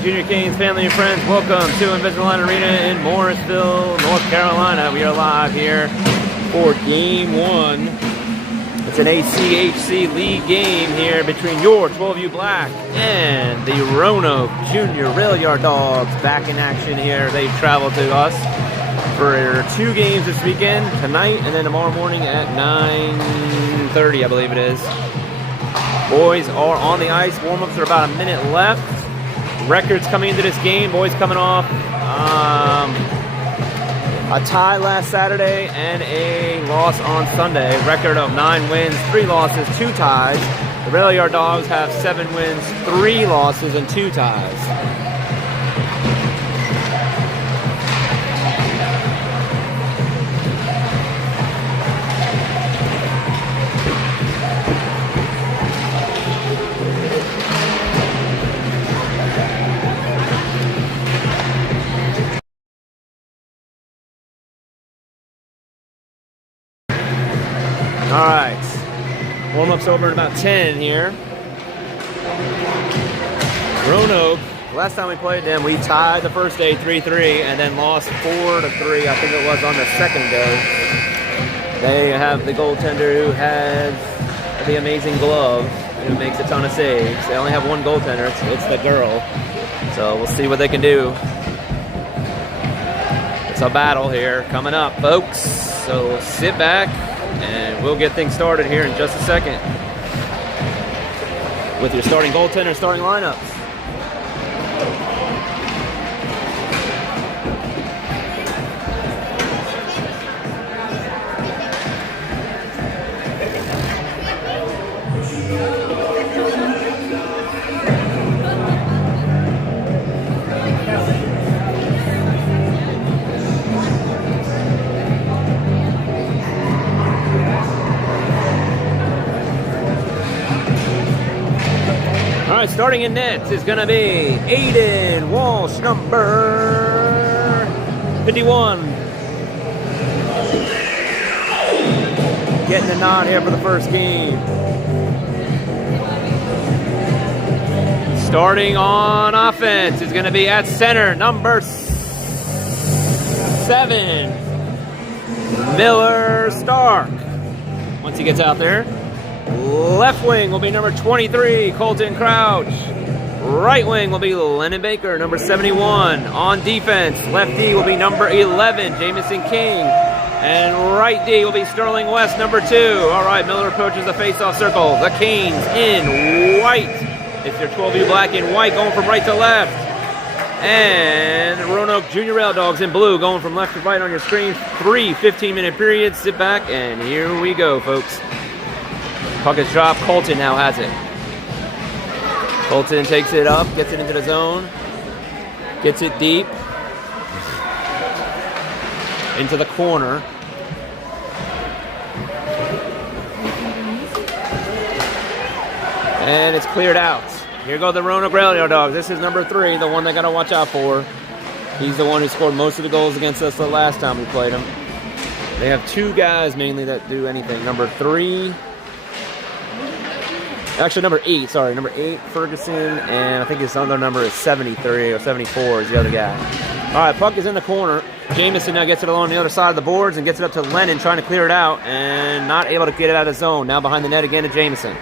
Greetings, Junior Canes, family and friends. Welcome to Invisalign Arena in Morrisville, North Carolina. We are live here for Game 1. It's an ACHC league game here between your 12U Black and the Roanoke Junior Railyard Dawgs. Back in action here. They've traveled to us for 2 games this weekend, tonight and then tomorrow morning at 9:30, I believe it is. Boys are on the ice. Warm-ups are about a minute left. Records coming into this game. Boys coming off a tie last Saturday and a loss on Sunday. Record of 9 wins, 3 losses, 2 ties. The Railyard Dawgs have 7 wins, 3 losses, and 2 ties. All right, warm-up's over in about 10 here. Roanoke, last time we played them, we tied the first day 3-3 and then lost 4-3, I think it was, on the second day. They have the goaltender who has the amazing glove, who makes a ton of saves. They only have one goaltender, it's the girl. So we'll see what they can do. It's a battle here coming up, folks. So sit back, and we'll get things started here in just a second with your starting goaltender, starting lineups. All right, starting in net is going to be Aiden Walsh, number 51. Getting the nod here for the first game. Starting on offense is going to be at center, number 7, Miller Stark. Once he gets out there. Left wing will be number 23, Colton Crouch. Right wing will be Lennon Baker, number 71. On defense, left D will be number 11, Jamison King. And right D will be Sterling West, number 2. All right, Miller approaches the face-off circle. The Canes in white. It's their 12U Black in white, going from right to left. And the Roanoke Junior Rail Dogs in blue, going from left to right on your screen. 3 15-minute periods. Sit back, and here we go, folks. Puck is dropped. Colton now has it. Colton takes it up, gets it into the zone, gets it deep into the corner. And it's cleared out. Here go the Roanoke Railyard Dogs. This is number 3, the one they got to watch out for. He's the one who scored most of the goals against us the last time we played him. They have 2 guys mainly that do anything. Number 3. Actually, number 8, sorry. Number 8, Ferguson, and I think his other number is 73 or 74 is the other guy. All right, puck is in the corner. Jamison now gets it along the other side of the boards and gets it up to Lennon, trying to clear it out, and not able to get it out of the zone. Now behind the net again to Jamison.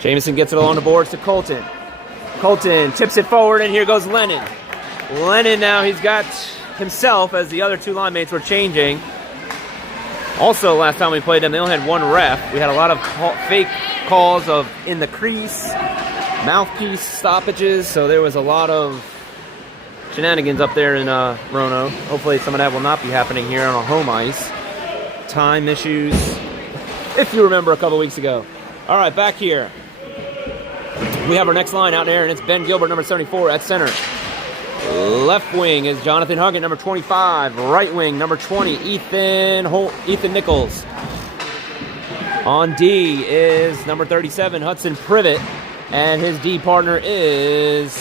Jamison gets it along the boards to Colton. Colton tips it forward, and here goes Lennon. Lennon now, he's got himself, as the other 2 line mates were changing. Also, last time we played them, they only had 1 ref. We had a lot of fake calls of in the crease, mouthpiece stoppages, so there was a lot of shenanigans up there in Roanoke. Hopefully some of that will not be happening here on a home ice. Time issues, if you remember a couple weeks ago. All right, back here. We have our next line out there, and it's Ben Gilbert, number 74, at center. Left wing is Jonathan Huggett, number 25. Right wing, number 20, Ethan Nichols. On D is number 37, Hudson Privet. And his D partner is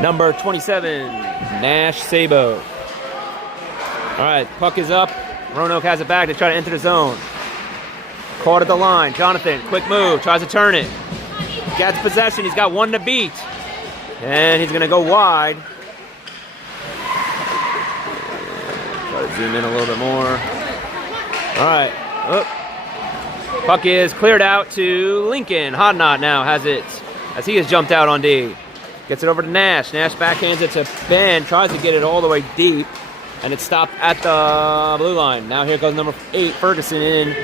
number 27, Nash Sabo. All right, puck is up. Roanoke has it back to try to enter the zone. Caught at the line. Jonathan, quick move, tries to turn it. gets possession. He's got one to beat. And he's going to go wide. Try to zoom in a little bit more. All right. Oh. Puck is cleared out to Lincoln. Hodnott now has it as he has jumped out on D. Gets it over to Nash. Nash backhands it to Ben. Tries to get it all the way deep. And it's stopped at the blue line. Now here goes number 8, Ferguson in.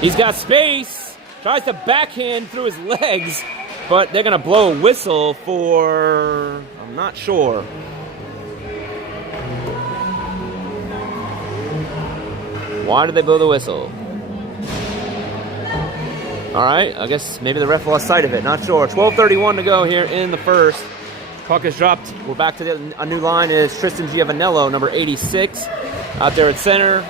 He's got space. Tries to backhand through his legs. But they're going to blow a whistle for... I'm not sure. Why did they blow the whistle? All right, I guess maybe the ref lost sight of it. Not sure. 12:31 to go here in the first. Puck is dropped. We're back to a new line is Tristan Giovanello, number 86, out there at center.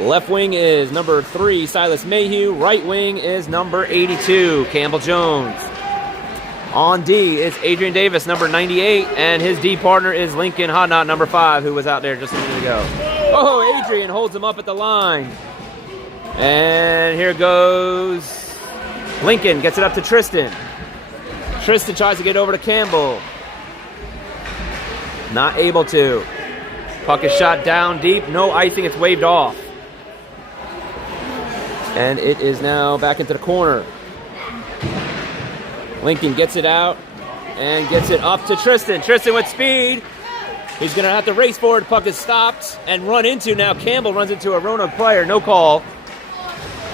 Left wing is number 3, Silas Mayhew. Right wing is number 82, Campbell Jones. On D is Adrian Davis, number 98, and his D partner is Lincoln Hodnott, number 5, who was out there just a minute ago. Oh, Adrian holds him up at the line. And here goes Lincoln, gets it up to Tristan. Tristan tries to get over to Campbell. Not able to. Puck is shot down deep. No icing. It's waved off. And it is now back into the corner. Lincoln gets it out and gets it up to Tristan. Tristan with speed. He's going to have to race forward. Puck is stopped and run into now. Campbell runs into a Roanoke player. No call.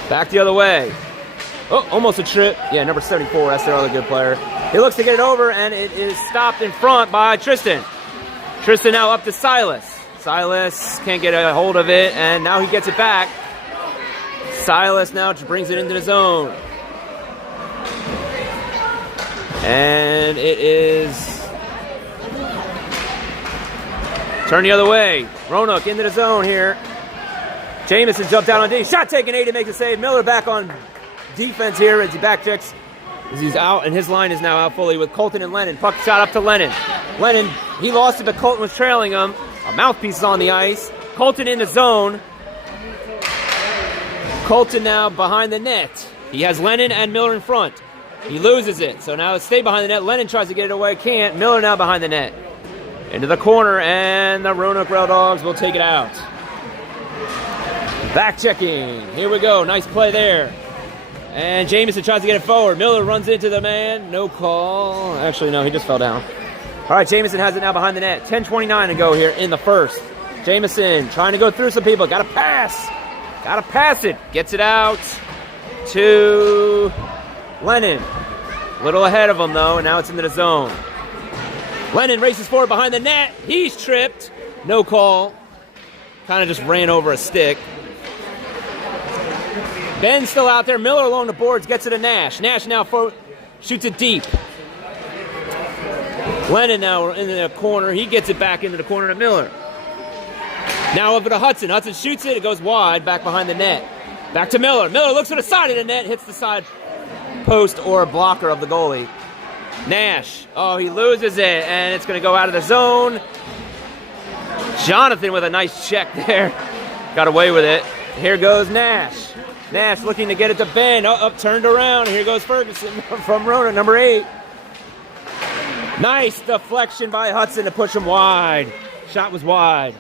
Back the other way. Oh, almost a trip. Yeah, number 74. That's their other good player. He looks to get it over, and it is stopped in front by Tristan. Tristan now up to Silas. Silas can't get a hold of it, and now he gets it back. Silas now brings it into the zone. And it is turn the other way. Roanoke into the zone here. Jamison jumped out on D. Shot taken. Aiden makes a save. Miller back on defense here as he back checks. As he's out, and his line is now out fully with Colton and Lennon. Puck shot up to Lennon. Lennon, he lost it, but Colton was trailing him. A mouthpiece is on the ice. Colton in the zone. Colton now behind the net. He has Lennon and Miller in front. He loses it, so now it's stay behind the net. Lennon tries to get it away, can't. Miller now behind the net. Into the corner, and the Roanoke Rail Dogs will take it out. Back checking. Here we go. Nice play there. And Jamison tries to get it forward. Miller runs into the man. No call. Actually, no, he just fell down. All right, Jamison has it now behind the net. 10:29 to go here in the first. Jamison trying to go through some people. Got to pass. Got to pass it. Gets it out to Lennon. A little ahead of him, though, and now it's into the zone. Lennon races forward behind the net. He's tripped. No call. Kind of just ran over a stick. Ben's still out there. Miller along the boards gets it to Nash. Nash now shoots it deep. Lennon now in the corner. He gets it back into the corner to Miller. Now over to Hudson. Hudson shoots it. It goes wide back behind the net. Back to Miller. Miller looks for the side of the net. Hits the side post or blocker of the goalie. Nash. Oh, he loses it. And it's going to go out of the zone. Jonathan with a nice check there. Got away with it. Here goes Nash. Nash looking to get it to Ben. Up, turned around. Here goes Ferguson from Roanoke, number 8. Nice deflection by Hudson to push him wide. Shot was wide.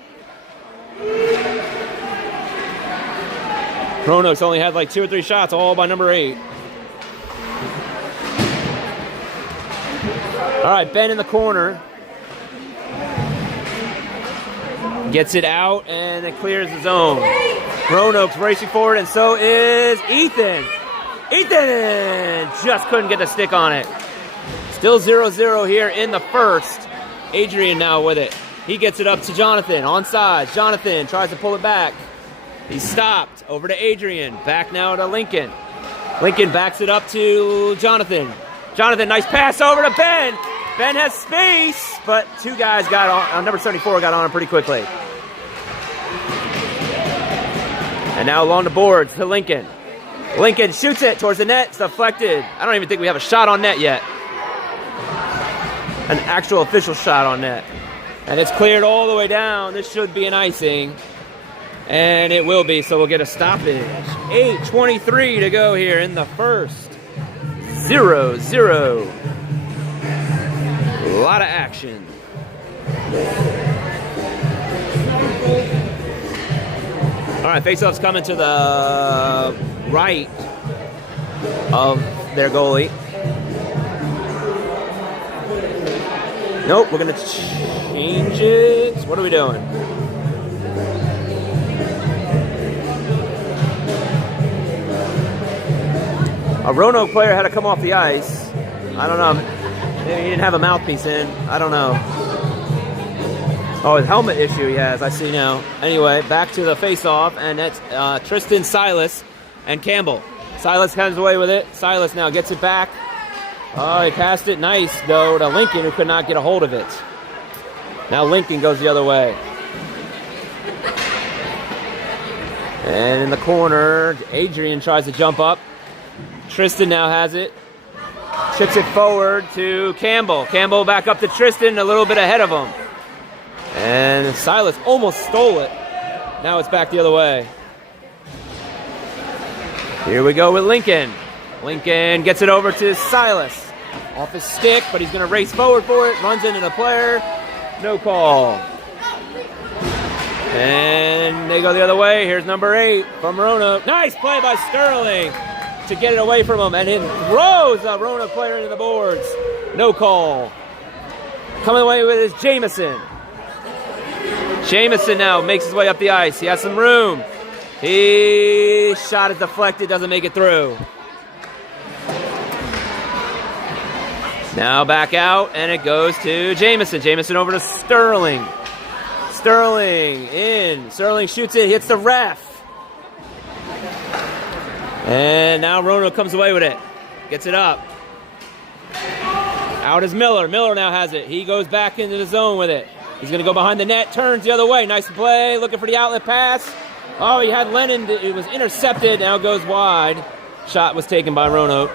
Roanoke's only had like 2 or 3 shots, all by number 8. All right, Ben in the corner. Gets it out, and it clears the zone. Roanoke's racing forward, and so is Ethan. Ethan just couldn't get the stick on it. Still 0-0 here in the first. Adrian now with it. He gets it up to Jonathan. Onside. Jonathan tries to pull it back. He's stopped. Over to Adrian. Back now to Lincoln. Lincoln backs it up to Jonathan. Jonathan, nice pass over to Ben. Ben has space, but 2 guys got on. Number 74 got on him pretty quickly. And now along the boards to Lincoln. Lincoln shoots it towards the net. It's deflected. I don't even think we have a shot on net yet. An actual official shot on net. And it's cleared all the way down. This should be an icing. And it will be, so we'll get a stoppage. 8:23 to go here in the first. 0-0. A lot of action. All right, face-off's coming to the right of their goalie. Nope, we're going to change it. What are we doing? A Roanoke player had to come off the ice. I don't know. Maybe he didn't have a mouthpiece in. I don't know. Oh, his helmet issue he has. I see now. Anyway, back to the face-off, and that's Tristan, Silas, and Campbell. Silas comes away with it. Silas now gets it back. Oh, he passed it nice, though, to Lincoln, who could not get a hold of it. Now Lincoln goes the other way. And in the corner, Adrian tries to jump up. Tristan now has it. Chips it forward to Campbell. Campbell back up to Tristan, a little bit ahead of him. And Silas almost stole it. Now it's back the other way. Here we go with Lincoln. Lincoln gets it over to Silas. Off his stick, but he's going to race forward for it. Runs into the player. No call. And they go the other way. Here's number 8 from Roanoke. Nice play by Sterling to get it away from him. And it throws a Roanoke player into the boards. No call. Coming away with is Jamison. Jamison now makes his way up the ice. He has some room. He shot is deflected, doesn't make it through. Now back out, and it goes to Jamison. Jamison over to Sterling. Sterling in. Sterling shoots it, hits the ref. And now Roanoke comes away with it. Gets it up. Out is Miller. Miller now has it. He goes back into the zone with it. He's going to go behind the net, turns the other way. Nice play, looking for the outlet pass. Oh, he had Lennon. It was intercepted. Now goes wide. Shot was taken by Roanoke.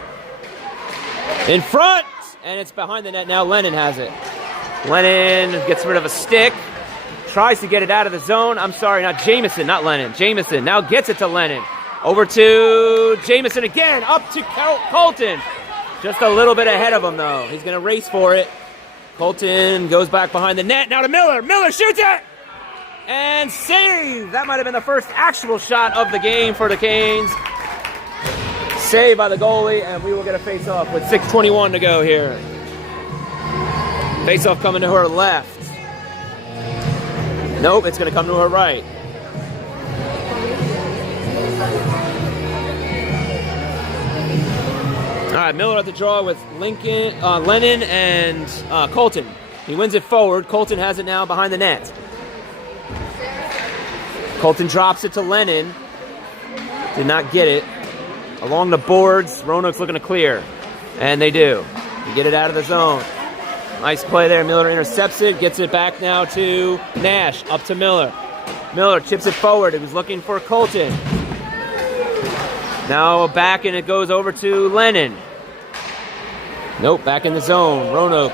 In front, and it's behind the net. Now Lennon has it. Lennon gets rid of a stick. Tries to get it out of the zone. I'm sorry, not Jamison, not Lennon. Jamison now gets it to Lennon. Over to Jamison again. Up to Colton. Just a little bit ahead of him, though. He's going to race for it. Colton goes back behind the net. Now to Miller. Miller shoots it! And save! That might have been the first actual shot of the game for the Canes. Saved by the goalie, and we will get a face-off with 6:21 to go here. Face-off coming to her left. Nope, it's going to come to her right. All right, Miller at the draw with Lennon and Colton. He wins it forward. Colton has it now behind the net. Colton drops it to Lennon. Did not get it. Along the boards, Roanoke's looking to clear. And they do. You get it out of the zone. Nice play there. Miller intercepts it. Gets it back now to Nash. Up to Miller. Miller chips it forward. He was looking for Colton. Now back, and it goes over to Lennon. Nope, back in the zone. Roanoke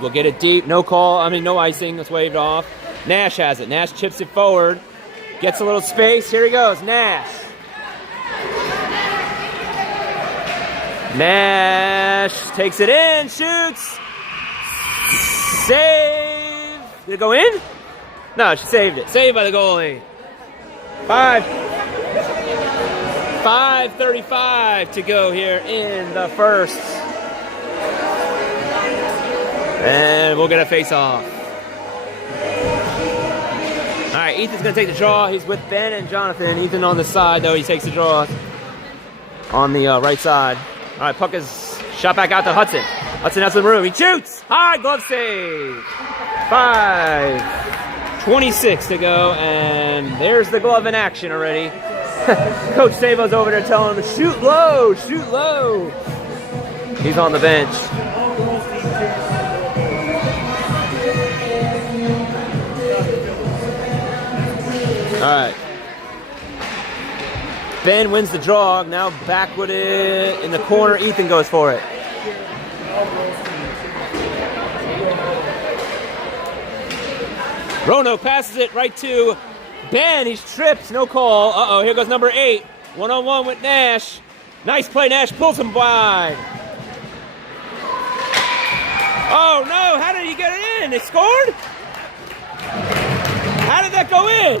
will get it deep. No call. No icing. That's waved off. Nash has it. Nash chips it forward. Gets a little space. Here he goes. Nash. Nash takes it in. Shoots. Save. Did it go in? No, she saved it. Saved by the goalie. 5:35 to go here in the first. And we'll get a face-off. All right, Ethan's going to take the draw. He's with Ben and Jonathan. Ethan on the side, though. He takes the draw on the right side. All right, puck is shot back out to Hudson. Hudson has some room. He shoots. High glove save. 5:26 to go, and there's the glove in action already. Coach Savo's over there telling him to shoot low, shoot low. He's on the bench. All right. Ben wins the draw. Now back with it in the corner. Ethan goes for it. Roanoke passes it right to Ben. He's tripped. No call. Uh-oh. Here goes number 8. One-on-one with Nash. Nice play. Nash pulls him wide. Oh no, how did he get it in? They scored? How did that go in?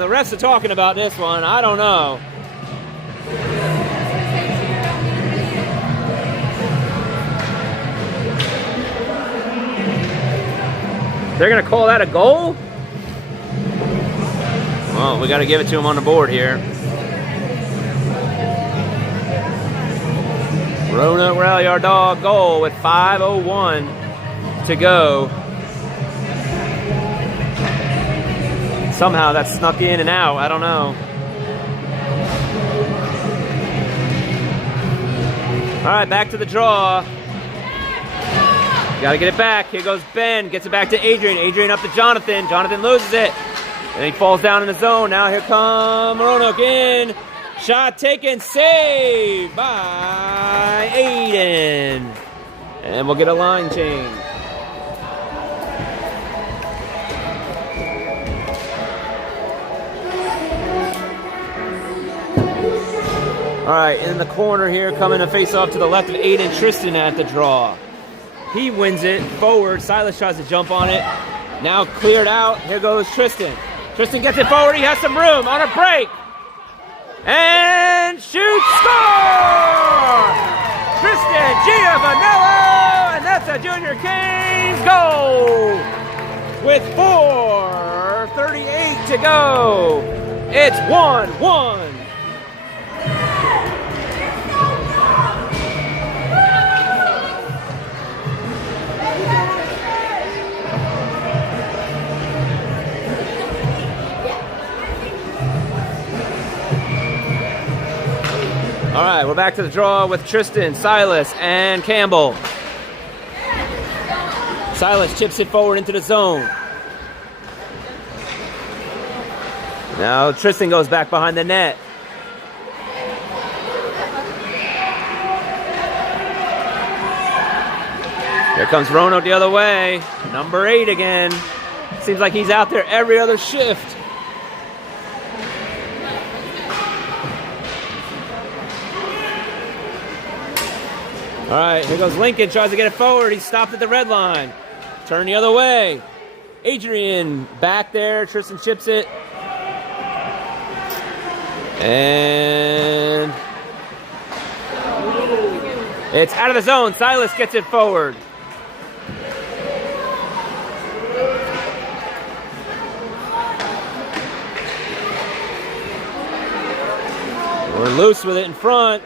The refs are talking about this one. I don't know. They're going to call that a goal? Well, we got to give it to him on the board here. Roanoke Railyard Dog goal with 5:01 to go. Somehow that snuck in and out. I don't know. All right, back to the draw. Got to get it back. Here goes Ben. Gets it back to Adrian. Adrian up to Jonathan. Jonathan loses it. And he falls down in the zone. Now here come Roanoke in. Shot taken. Saved by Aiden. And we'll get a line change. All right, in the corner here, coming to face off to the left of Aiden, Tristan at the draw. He wins it forward. Silas tries to jump on it. Now cleared out. Here goes Tristan. Tristan gets it forward. He has some room on a break. And shoots, score! Tristan Giovanello, and that's a Junior Canes goal with 4:38 to go. It's 1-1. All right, we're back to the draw with Tristan, Silas, and Campbell. Silas chips it forward into the zone. Now Tristan goes back behind the net. Here comes Roanoke the other way. Number 8 again. Seems like he's out there every other shift. All right, here goes Lincoln, tries to get it forward. He's stopped at the red line. Turn the other way. Adrian back there. Tristan chips it. And it's out of the zone. Silas gets it forward. We're loose with it in front.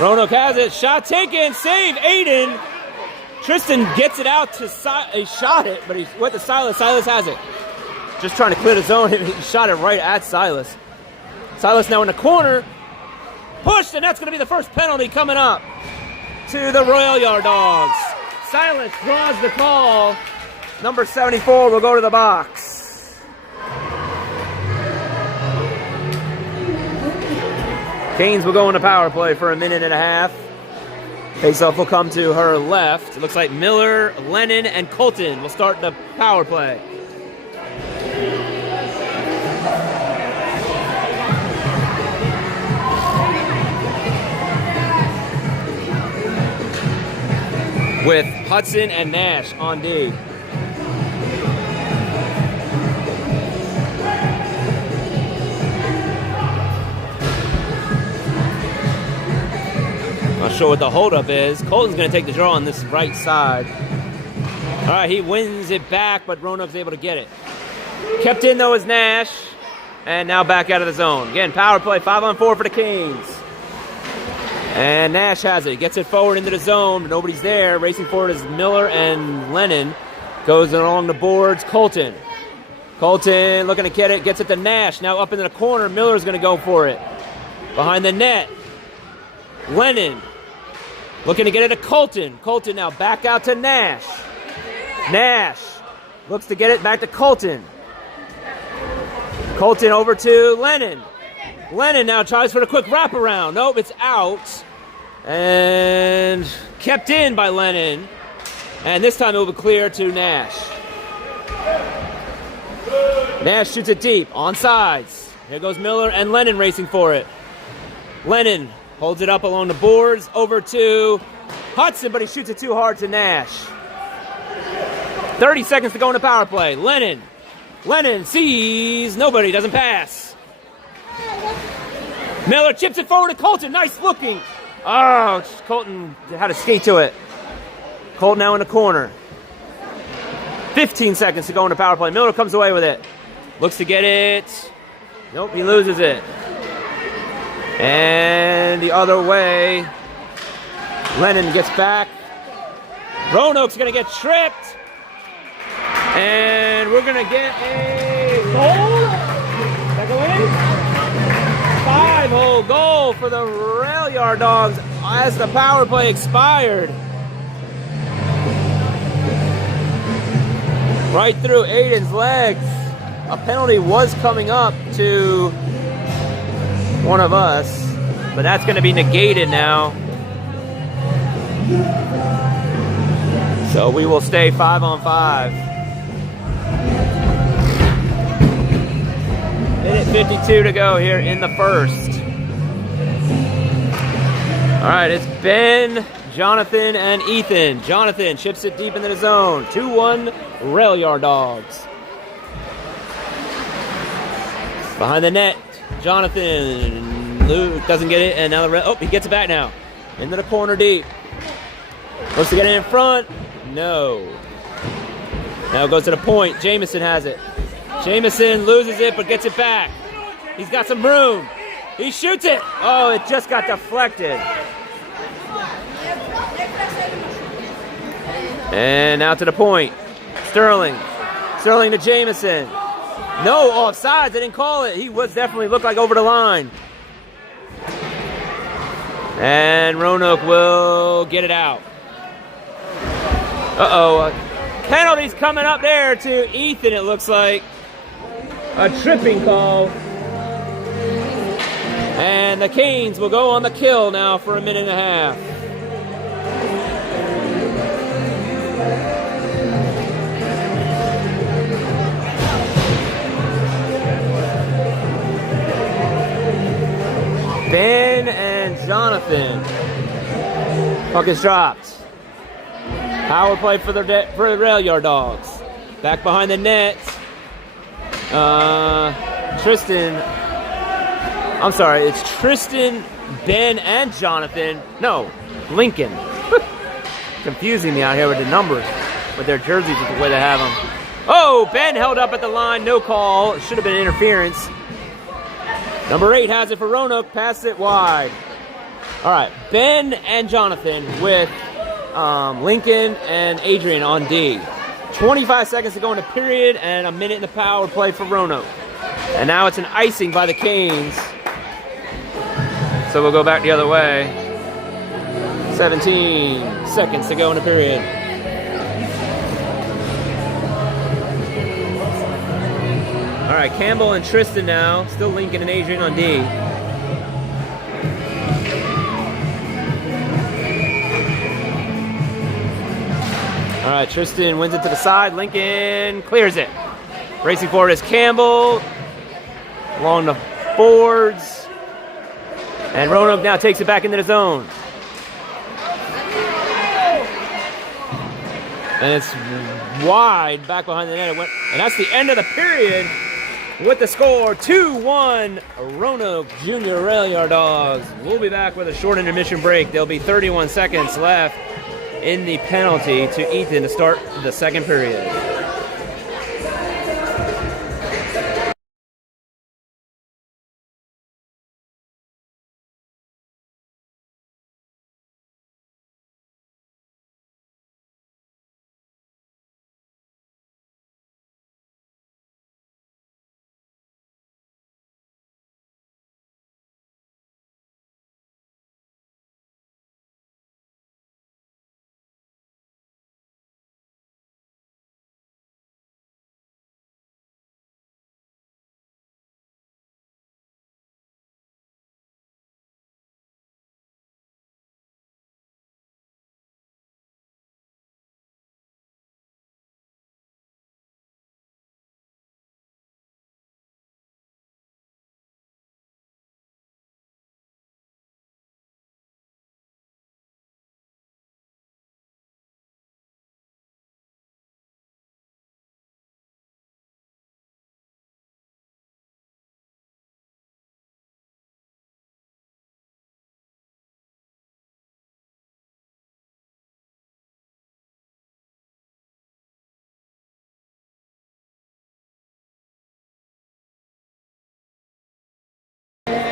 Roanoke has it. Shot taken. Save. Aiden. Tristan gets it out to he shot it, but he went to Silas. Silas has it. Just trying to clear the zone. He shot it right at Silas. Silas now in the corner. Pushed, and that's going to be the first penalty coming up to the Railyard Dogs. Silas draws the call. Number 74 will go to the box. Canes will go into power play for a minute and a half. Faceoff will come to her left. It looks like Miller, Lennon, and Colton will start the power play. With Hudson and Nash on D. Not sure what the holdup is. Colton's going to take the draw on this right side. All right, he wins it back, but Roanoke's able to get it. Kept in, though, is Nash. And now back out of the zone. Again, power play, 5-on-4 for the Canes. And Nash has it. Gets it forward into the zone, but nobody's there. Racing forward is Miller and Lennon. Goes along the boards. Colton. Colton looking to get it. Gets it to Nash. Now up into the corner. Miller's going to go for it. Behind the net. Lennon. Looking to get it to Colton. Colton now back out to Nash. Nash looks to get it back to Colton. Colton over to Lennon. Lennon now tries for the quick wraparound. Nope, it's out. And kept in by Lennon. And this time it will be clear to Nash. Nash shoots it deep, on sides. Here goes Miller and Lennon racing for it. Lennon holds it up along the boards over to Hudson, but he shoots it too hard to Nash. 30 seconds to go in the power play. Lennon sees nobody, doesn't pass. Miller chips it forward to Colton. Nice looking. Oh, Colton had to skate to it. Colton now in the corner. 15 seconds to go in the power play. Miller comes away with it. Looks to get it. Nope, he loses it. And the other way. Lennon gets back. Roanoke's going to get tripped. And we're going to get a goal. Does that go in? 5-hole goal for the Railyard Dogs as the power play expired. Right through Aiden's legs. A penalty was coming up to one of us, but that's going to be negated now. So we will stay 5-on-5. Minute 52 to go here in the first. All right, it's Ben, Jonathan, and Ethan. Jonathan chips it deep into the zone. 2-1 Railyard Dogs. Behind the net, Jonathan. Luke doesn't get it, and now he gets it back now. Into the corner deep. Looks to get it in front. No. Now it goes to the point. Jamison has it. Jamison loses it, but gets it back. He's got some room. He shoots it. Oh, it just got deflected. And now to the point. Sterling to Jamison. No offsides. They didn't call it. He was definitely looked like over the line. And Roanoke will get it out. Uh-oh. Penalties coming up there to Ethan, it looks like. A tripping call. And the Canes will go on the kill now for a minute and a half. Ben and Jonathan. Puck is dropped. Power play for the Railyard Dogs. Back behind the net. Tristan. I'm sorry, it's Tristan, Ben, and Jonathan. No, Lincoln. Confusing me out here with the numbers, with their jerseys, with the way they have them. Oh, Ben held up at the line, no call. It should have been interference. Number 8 has it for Roanoke, passes it wide. All right, Ben and Jonathan with Lincoln and Adrian on D. 25 seconds to go in the period and a minute in the power play for Roanoke. And now it's an icing by the Canes. So we'll go back the other way. 17 seconds to go in the period. All right, Campbell and Tristan now. Still Lincoln and Adrian on D. All right, Tristan wins it to the side. Lincoln clears it. Racing forward is Campbell. Along the boards. And Roanoke now takes it back into the zone. And it's wide back behind the net. And that's the end of the period with the score 2-1 Roanoke Junior Railyard Dogs. We'll be back with a short intermission break. There'll be 31 seconds left in the penalty to Ethan to start the second period.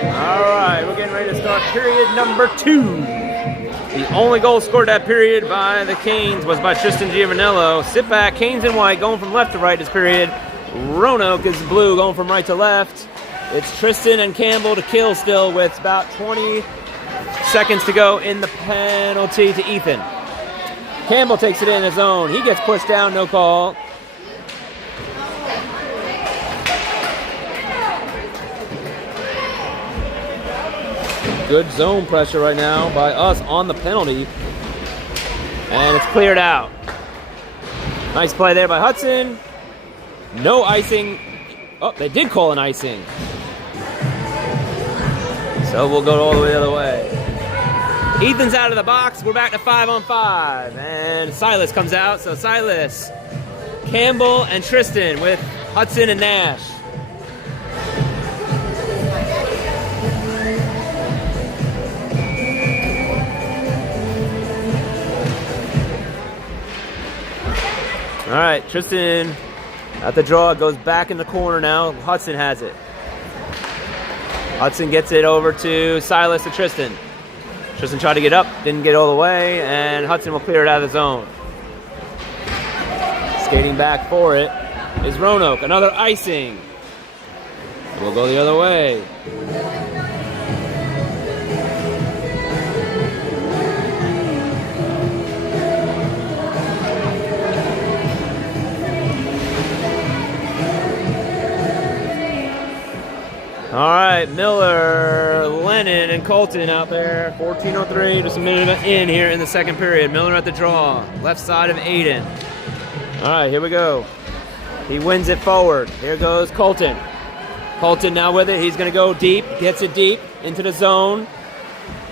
All right, we're getting ready to start period number 2. The only goal scored that period by the Canes was by Tristan Giovanello. Sit back, Canes in white going from left to right this period. Roanoke is blue going from right to left. It's Tristan and Campbell to kill still with about 20 seconds to go in the penalty to Ethan. Campbell takes it in his own. He gets pushed down, no call. Good zone pressure right now by us on the penalty. And it's cleared out. Nice play there by Hudson. No icing. Oh, they did call an icing. So we'll go all the way the other way. Ethan's out of the box. We're back to 5-on-5. And Silas comes out. So Silas, Campbell, and Tristan with Hudson and Nash. All right, Tristan at the draw, goes back in the corner now. Hudson has it. Hudson gets it over to Silas and Tristan. Tristan tried to get up, didn't get all the way, and Hudson will clear it out of the zone. Skating back for it is Roanoke. Another icing. We'll go the other way. All right, Miller, Lennon, and Colton out there. 14:03, just a minute in here in the second period. Miller at the draw, left side of Aiden. All right, here we go. He wins it forward. Here goes Colton. Colton now with it. He's going to go deep, gets it deep into the zone,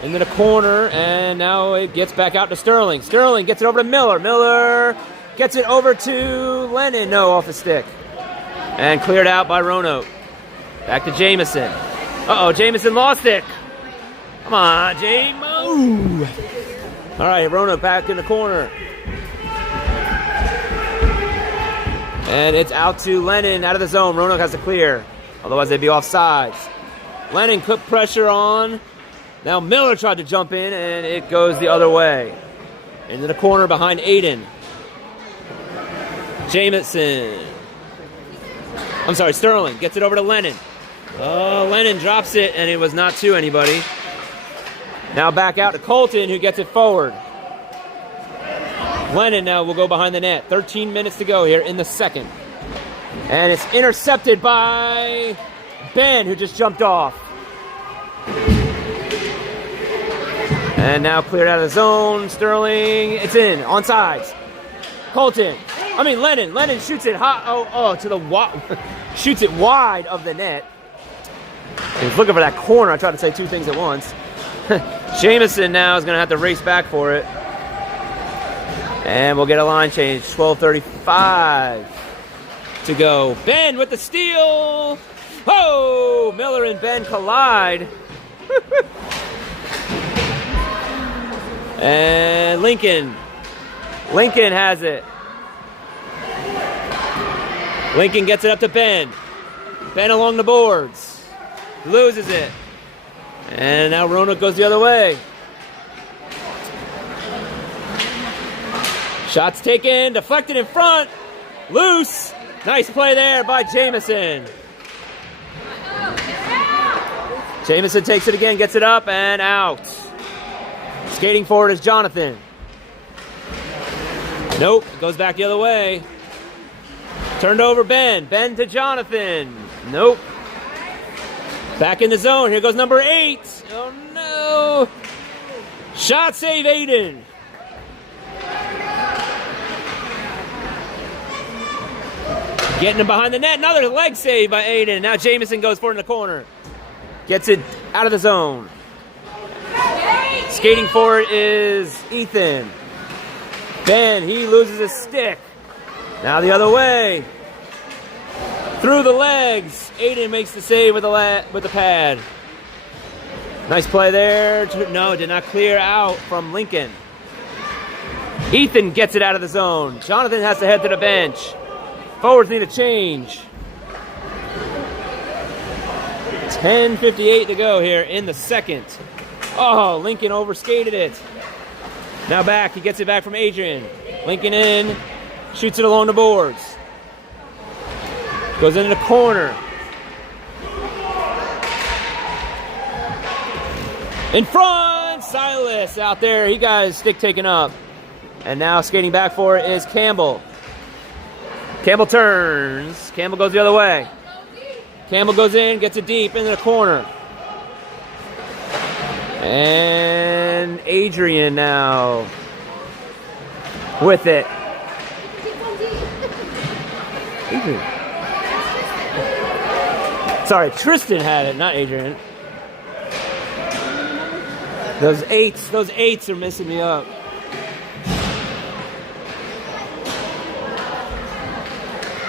into the corner, and now it gets back out to Sterling. Sterling gets it over to Miller. Miller gets it over to Lennon. No, off the stick. And cleared out by Roanoke. Back to Jameson. Uh-oh, Jameson lost it. Come on, J-Mo. All right, Roanoke back in the corner. And it's out to Lennon out of the zone. Roanoke has to clear. Otherwise, they'd be offsides. Lennon put pressure on. Now Miller tried to jump in, and it goes the other way. Into the corner behind Aiden. Jameson. I'm sorry, Sterling gets it over to Lennon. Oh, Lennon drops it, and it was not to anybody. Now back out to Colton, who gets it forward. Lennon now will go behind the net. 13 minutes to go here in the second. And it's intercepted by Ben, who just jumped off. And now cleared out of the zone. Sterling, it's in, onside. Lennon. Lennon shoots it hot. To the shoots it wide of the net. He's looking for that corner. I tried to say two things at once. Jameson now is going to have to race back for it. And we'll get a line change. 12:35 to go. Ben with the steal. Oh, Miller and Ben collide. And Lincoln has it. Lincoln gets it up to Ben. Ben along the boards. Loses it. And now Roanoke goes the other way. Shots taken, deflected in front. Loose. Nice play there by Jameson. Jameson takes it again, gets it up and out. Skating forward is Jonathan. Nope, it goes back the other way. Turned over Ben. Ben to Jonathan. Nope. Back in the zone. Here goes number 8. Oh, no. Shot save, Aiden. Getting him behind the net. Another leg save by Aiden. Now Jameson goes for it in the corner. Gets it out of the zone. Skating for it is Ethan. Ben, he loses his stick. Now the other way. Through the legs. Aiden makes the save with the pad. Nice play there. No, did not clear out from Lincoln. Ethan gets it out of the zone. Jonathan has to head to the bench. Forwards need a change. 10:58 to go here in the second. Oh, Lincoln overskated it. Now back, he gets it back from Adrian. Lincoln in, shoots it along the boards. Goes into the corner. In front, Silas out there. He got his stick taken up. And now skating back for it is Campbell. Campbell turns. Campbell goes the other way. Campbell goes in, gets it deep into the corner. And Adrian now with it. Adrian. Sorry, Tristan had it, not Adrian. Those eights are messing me up.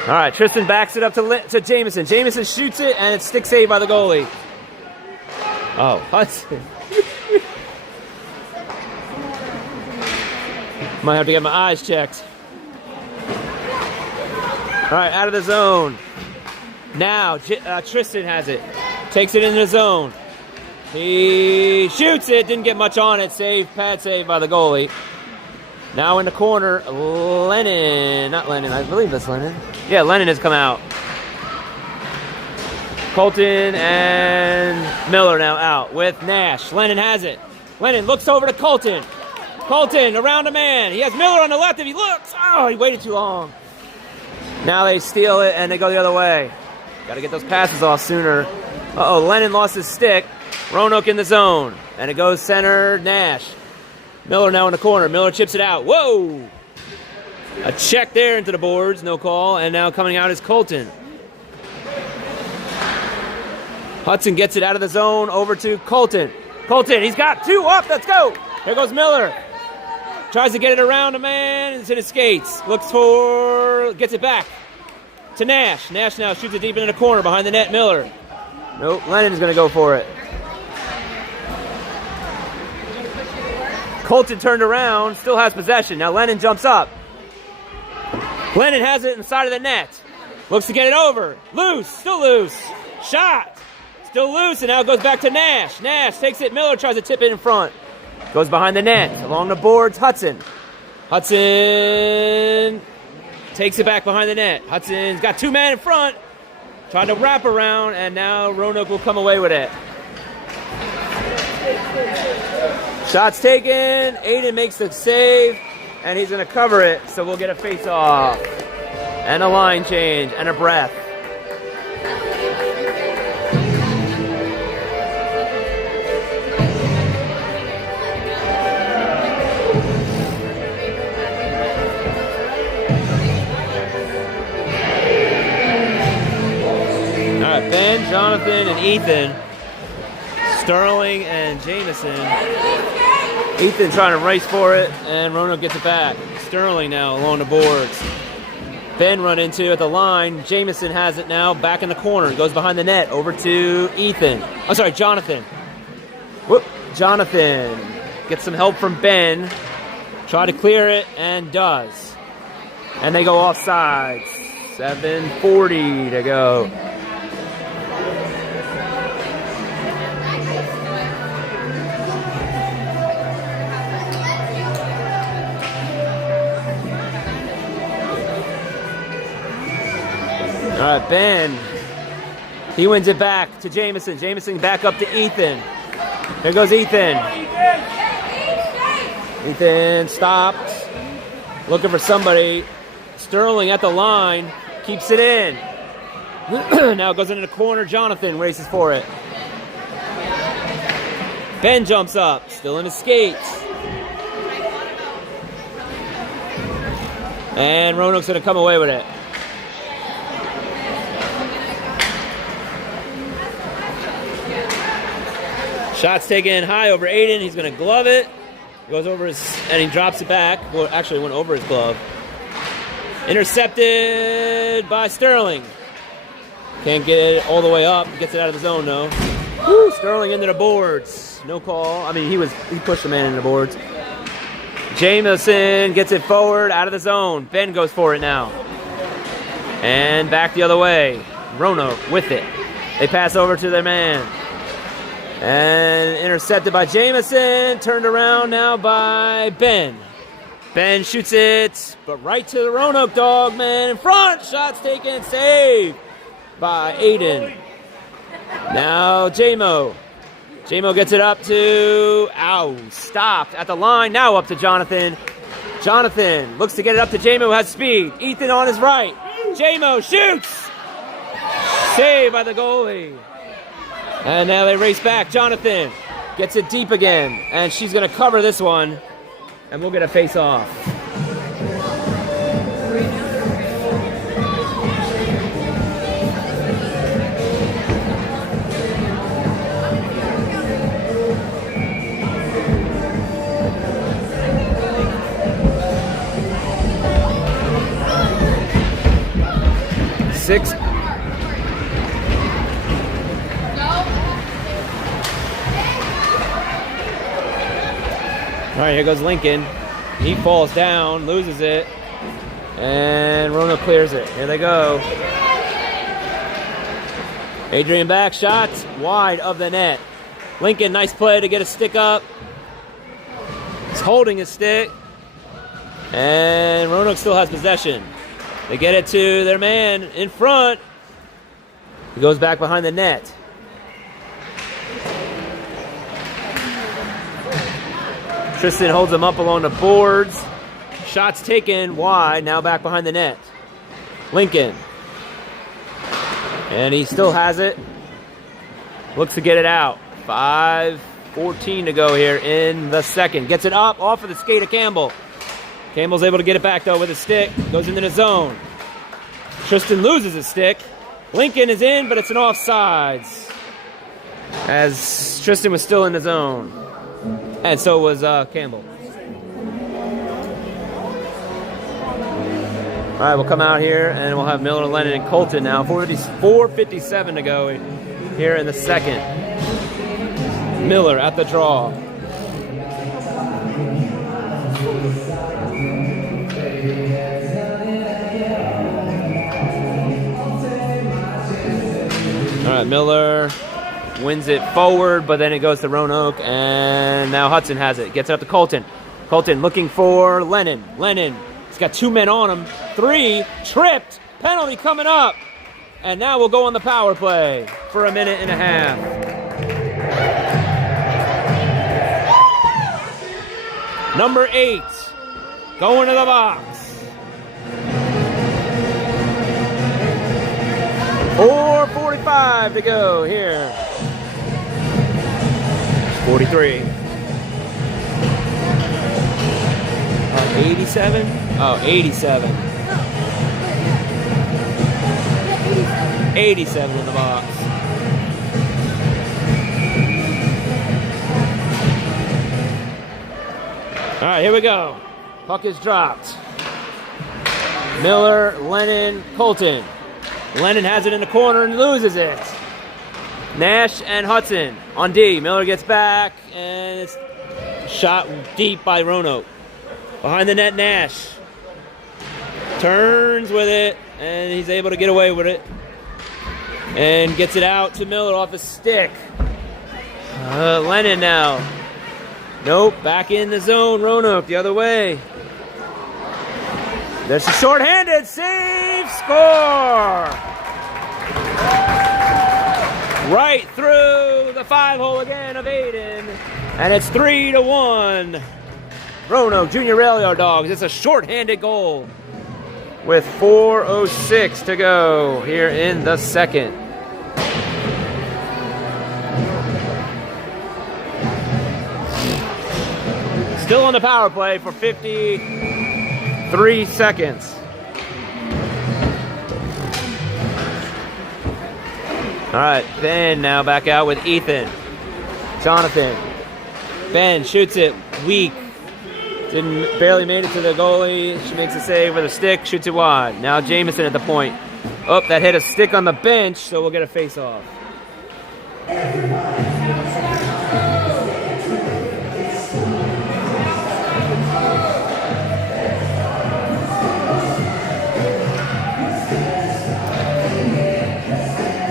All right, Tristan backs it up to Jamison. Jamison shoots it, and it's stick saved by the goalie. Oh, Hudson. Might have to get my eyes checked. All right, out of the zone. Now, Tristan has it. Takes it into the zone. He shoots it. Didn't get much on it. Pad save by the goalie. Now in the corner, Lennon. Not Lennon. I believe that's Lennon. Yeah, Lennon has come out. Colton and Miller now out with Nash. Lennon has it. Lennon looks over to Colton. Colton around a man. He has Miller on the left. If he looks, oh, he waited too long. Now they steal it and they go the other way. Got to get those passes off sooner. Uh-oh, Lennon lost his stick. Roanoke in the zone. And it goes center, Nash. Miller now in the corner. Miller chips it out. Whoa! A check there into the boards. No call. And now coming out is Colton. Hudson gets it out of the zone over to Colton. Colton, he's got two up. Let's go. There goes Miller. Tries to get it around a man. It's in his skates. Gets it back to Nash. Nash now shoots it deep into the corner behind the net. Miller. Nope. Lennon's going to go for it. Colton turned around, still has possession. Now Lennon jumps up. Lennon has it inside of the net. Looks to get it over. Loose, still loose. Shot. Still loose, and now it goes back to Nash. Nash takes it. Miller tries to tip it in front. Goes behind the net. Along the boards, Hudson. Hudson takes it back behind the net. Hudson's got two men in front. Trying to wrap around, and now Roanoke will come away with it. Shots taken. Aiden makes the save, and he's going to cover it, so we'll get a face-off. And a line change, and a breath. All right, Ben, Jonathan, and Ethan. Sterling and Jamison. Ethan trying to race for it, and Roanoke gets it back. Sterling now along the boards. Ben run into at the line. Jamison has it now back in the corner. Goes behind the net over to Ethan. I'm sorry, Jonathan. Whoop. Jonathan gets some help from Ben. Try to clear it and does. And they go offside. 7:40 to go. All right, Ben. He wins it back to Jamison. Jamison back up to Ethan. There goes Ethan. Ethan stops. Looking for somebody. Sterling at the line. Keeps it in. Now it goes into the corner. Jonathan races for it. Ben jumps up. Still in his skates. And Roanoke's going to come away with it. Shots taken high over Aiden. He's going to glove it. Goes over his, and he drops it back. Well, actually, it went over his glove. Intercepted by Sterling. Can't get it all the way up. Gets it out of the zone, though. Woo, Sterling into the boards. No call. I mean, he pushed the man into the boards. Jamison gets it forward, out of the zone. Ben goes for it now. And back the other way. Roanoke with it. They pass over to their man. And intercepted by Jamison. Turned around now by Ben. Ben shoots it, but right to the Roanoke dog, man. In front. Shots taken. Save by Aiden. Now J-Mo. J-Mo gets it up to... Ow. Stopped at the line. Now up to Jonathan. Jonathan looks to get it up to J-Mo, who has speed. Ethan on his right. J-Mo shoots. Saved by the goalie. And now they race back. Jonathan gets it deep again. And she's going to cover this one. And we'll get a face-off. Six. All right, here goes Lincoln. He falls down, loses it, and Roanoke clears it. Here they go. Adrian back, shots wide of the net. Lincoln, nice play to get a stick up. He's holding his stick, and Roanoke still has possession. They get it to their man in front. He goes back behind the net. Tristan holds him up along the boards. Shots taken wide, now back behind the net. Lincoln. And he still has it. Looks to get it out. 5:14 to go here in the second. Gets it up off of the skate of Campbell. Campbell's able to get it back, though, with his stick. Goes into the zone. Tristan loses his stick. Lincoln is in, but it's an offsides. As Tristan was still in the zone. And so was Campbell. All right, we'll come out here, and we'll have Miller, Lennon, and Colton now. 4:57 to go here in the second. Miller at the draw. All right, Miller wins it forward, but then it goes to Roanoke, and now Hudson has it. Gets it up to Colton. Colton looking for Lennon. Lennon, he's got two men on him. 3, tripped, penalty coming up. And now we'll go on the power play for a minute and a half. Number 8, going to the box. 4:45 to go here. 43. 87? Oh, 87. 87 in the box. All right, here we go. Puck is dropped. Miller, Lennon, Colton. Lennon has it in the corner and loses it. Nash and Hudson on D. Miller gets back, and it's shot deep by Roanoke. Behind the net, Nash turns with it, and he's able to get away with it. And gets it out to Miller off his stick. Lennon now. Nope, back in the zone. Roanoke the other way. There's a shorthanded save, score! Right through the 5-hole again of Aiden. And it's 3-1. Roanoke Junior Railyard Dogs. It's a shorthanded goal with 4:06 to go here in the second. Still on the power play for 53 seconds. All right, Ben now back out with Ethan. Jonathan. Ben shoots it weak. Barely made it to the goalie. She makes a save with a stick, shoots it wide. Now Jamison at the point. Oh, that hit a stick on the bench, so we'll get a face-off.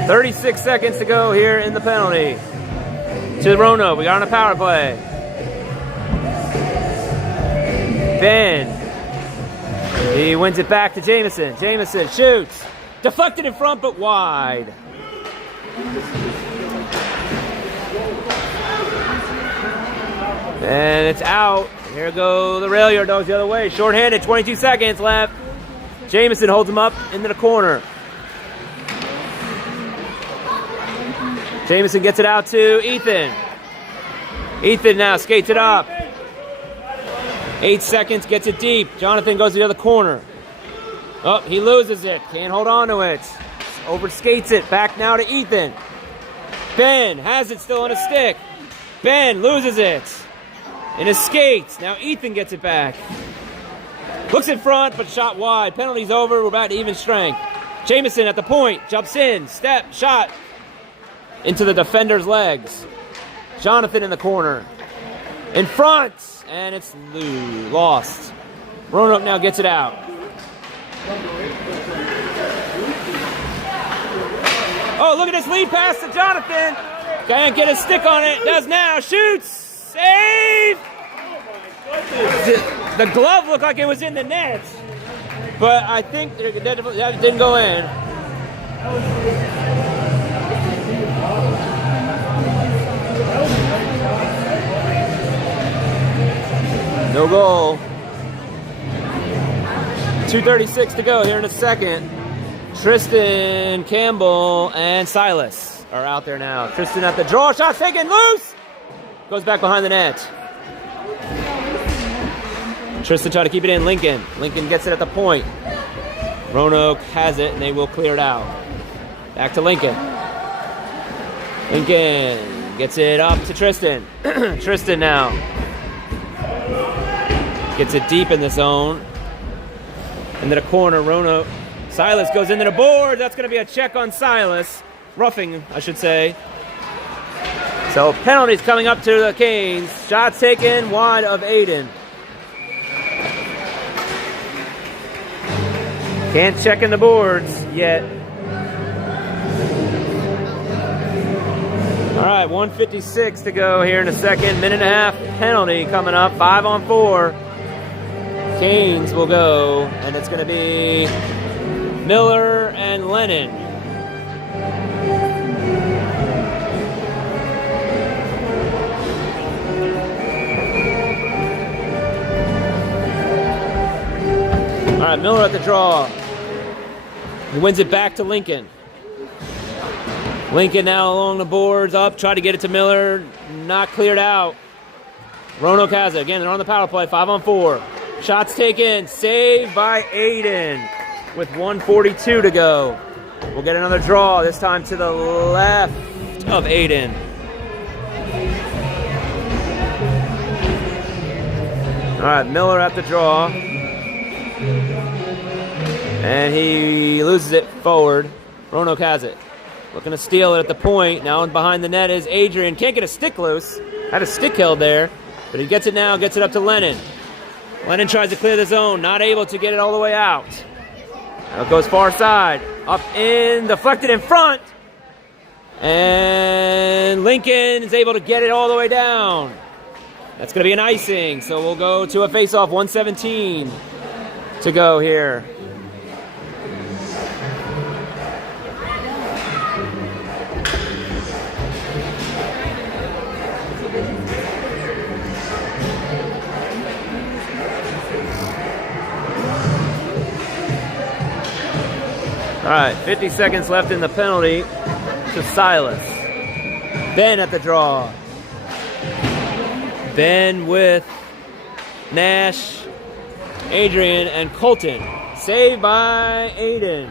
36 seconds to go here in the penalty. To Roanoke, we got on a power play. Ben. He wins it back to Jamison. Jamison shoots. Deflected in front, but wide. And it's out. Here go the Railyard Dogs the other way. Short-handed, 22 seconds left. Jamison holds him up into the corner. Jamison gets it out to Ethan. Ethan now skates it up. 8 seconds, gets it deep. Jonathan goes to the other corner. Oh, he loses it. Can't hold on to it. Overskates it. Back now to Ethan. Ben has it still on his stick. Ben loses it in his skates. Now Ethan gets it back. Looks in front, but shot wide. Penalty's over. We're back to even strength. Jamison at the point. Jumps in. Step. Shot. Into the defender's legs. Jonathan in the corner. In front. And it's lost. Roanoke now gets it out. Oh, look at this lead pass to Jonathan. Can't get a stick on it. Does now. Shoots. Save. The glove looked like it was in the net. But I think that didn't go in. No goal. 2:36 to go here in a second. Tristan, Campbell, and Silas are out there now. Tristan at the draw. Shot taken. Loose. Goes back behind the net. Tristan trying to keep it in. Lincoln. Lincoln gets it at the point. Roanoke has it, and they will clear it out. Back to Lincoln. Lincoln gets it up to Tristan. Tristan now. Gets it deep in the zone. Into the corner, Roanoke. Silas goes into the board. That's going to be a check on Silas. Roughing, I should say. So penalties coming up to the Canes. Shots taken wide of Aiden. Can't check in the boards yet. All right, 1:56 to go here in a second. Minute and a half penalty coming up. 5-on-4. Canes will go, and it's going to be Miller and Lennon. All right, Miller at the draw. He wins it back to Lincoln. Lincoln now along the boards, up, try to get it to Miller, not cleared out. Roanoke has it. Again, they're on the power play, 5-on-4. Shots taken, saved by Aiden with 1:42 to go. We'll get another draw, this time to the left of Aiden. All right, Miller at the draw. And he loses it forward. Roanoke has it. Looking to steal it at the point. Now behind the net is Adrian. Can't get a stick loose. Had a stick held there. But he gets it now, gets it up to Lennon. Lennon tries to clear the zone. Not able to get it all the way out. Now it goes far side. Up in, deflected in front. And Lincoln is able to get it all the way down. That's going to be an icing. So we'll go to a face-off. 1:17 to go here. All right, 50 seconds left in the penalty to Silas. Ben at the draw. Ben with Nash, Adrian, and Colton. Saved by Aiden.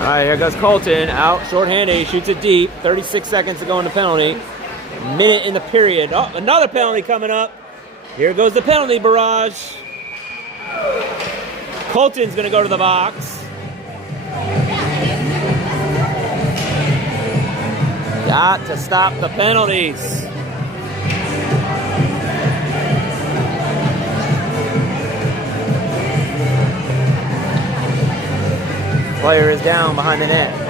All right, here goes Colton, out, short-handed, he shoots it deep, 36 seconds to go in the penalty, minute in the period. Oh, another penalty coming up. Here goes the penalty barrage. Colton's going to go to the box. Got to stop the penalties. Player is down behind the net.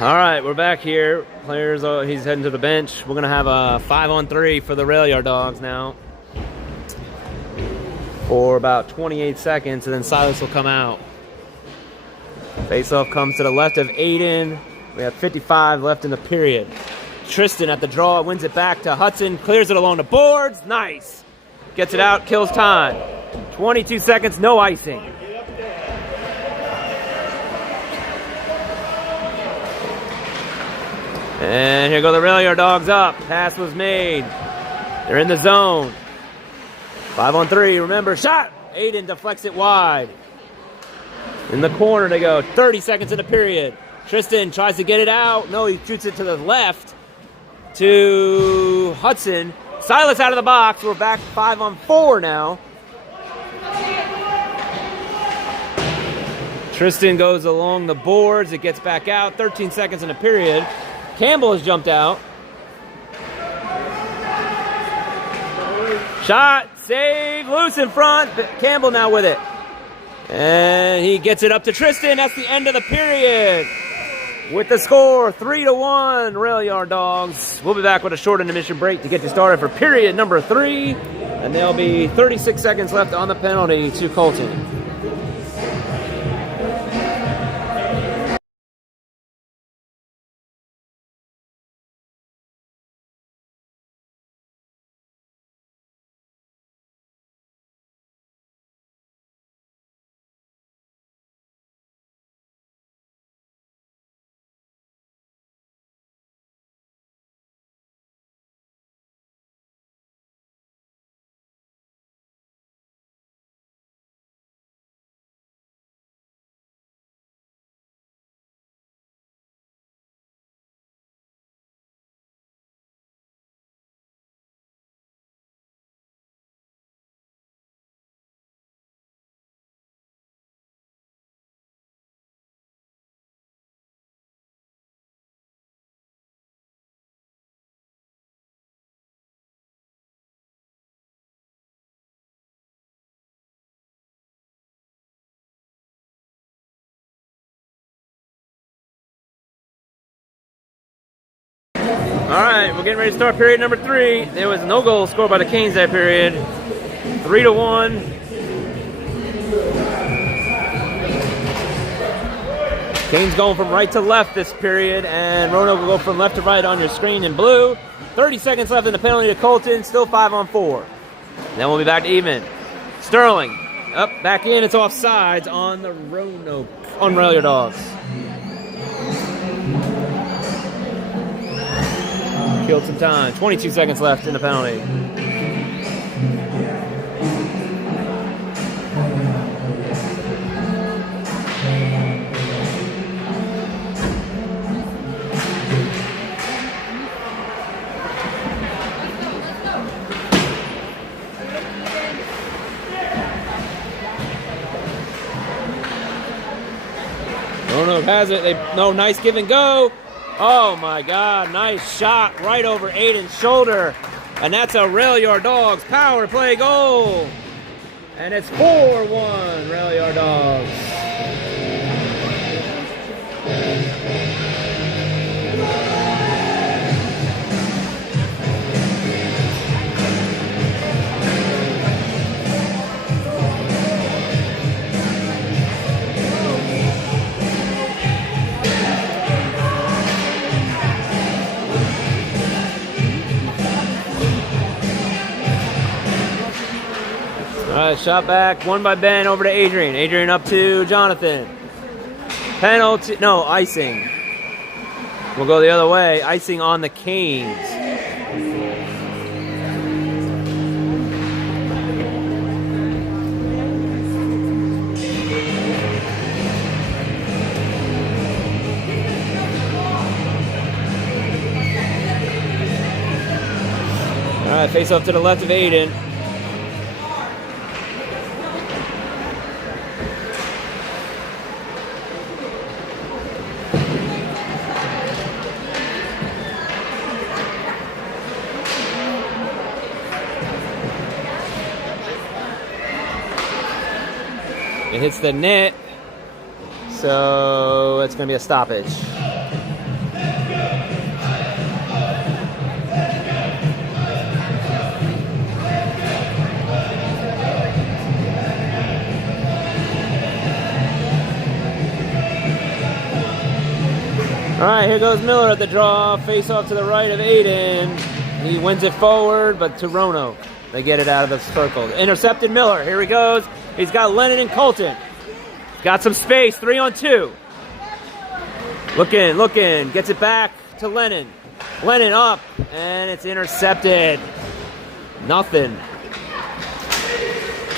All right, we're back here. Players, he's heading to the bench. We're going to have a 5-on-3 for the Railyard Dogs now for about 28 seconds, and then Silas will come out. Face-off comes to the left of Aiden. We have 55 left in the period. Tristan at the draw, wins it back to Hudson, clears it along the boards. Nice. Gets it out, kills time. 22 seconds, no icing. And here go the Railyard Dogs up. Pass was made. They're in the zone. 5-on-3, remember, shot! Aiden deflects it wide. In the corner they go. 30 seconds in the period. Tristan tries to get it out. No, he shoots it to the left to Hudson. Silas out of the box. We're back 5-on-4 now. Tristan goes along the boards. It gets back out. 13 seconds in the period. Campbell has jumped out. Shot, save, loose in front. Campbell now with it. And he gets it up to Tristan. That's the end of the period. With the score, 3-1, Railyard Dogs. We'll be back with a short intermission break to get you started for period number 3. And there'll be 36 seconds left on the penalty to Colton. All right, we're getting ready to start period number 3. There was no goal scored by the Canes that period. 3-1. Canes going from right to left this period, and Roanoke will go from left to right on your screen in blue. 30 seconds left in the penalty to Colton, still 5-on-4. Then we'll be back to even. Sterling, up, back in, it's offsides on the Roanoke, on Railyard Dogs. Killed some time. 22 seconds left in the penalty. Roanoke has it. No, nice give and go. Oh my God, nice shot right over Aiden's shoulder. And that's a Railyard Dawgs power play goal. And it's 4-1 Railyard Dawgs. All right, shot back, one by Ben, over to Adrian. Adrian up to Jonathan. Penalty, no, icing. We'll go the other way, icing on the Canes. All right, face off to the left of Aiden. It hits the net, so it's going to be a stoppage. All right, here goes Miller at the draw. Face off to the right of Aiden. He wins it forward, but to Roanoke. They get it out of the circle. Intercepted Miller. Here he goes. He's got Lennon and Colton. Got some space. 3-on-2. Looking. Gets it back to Lennon. Lennon up, and it's intercepted. Nothing.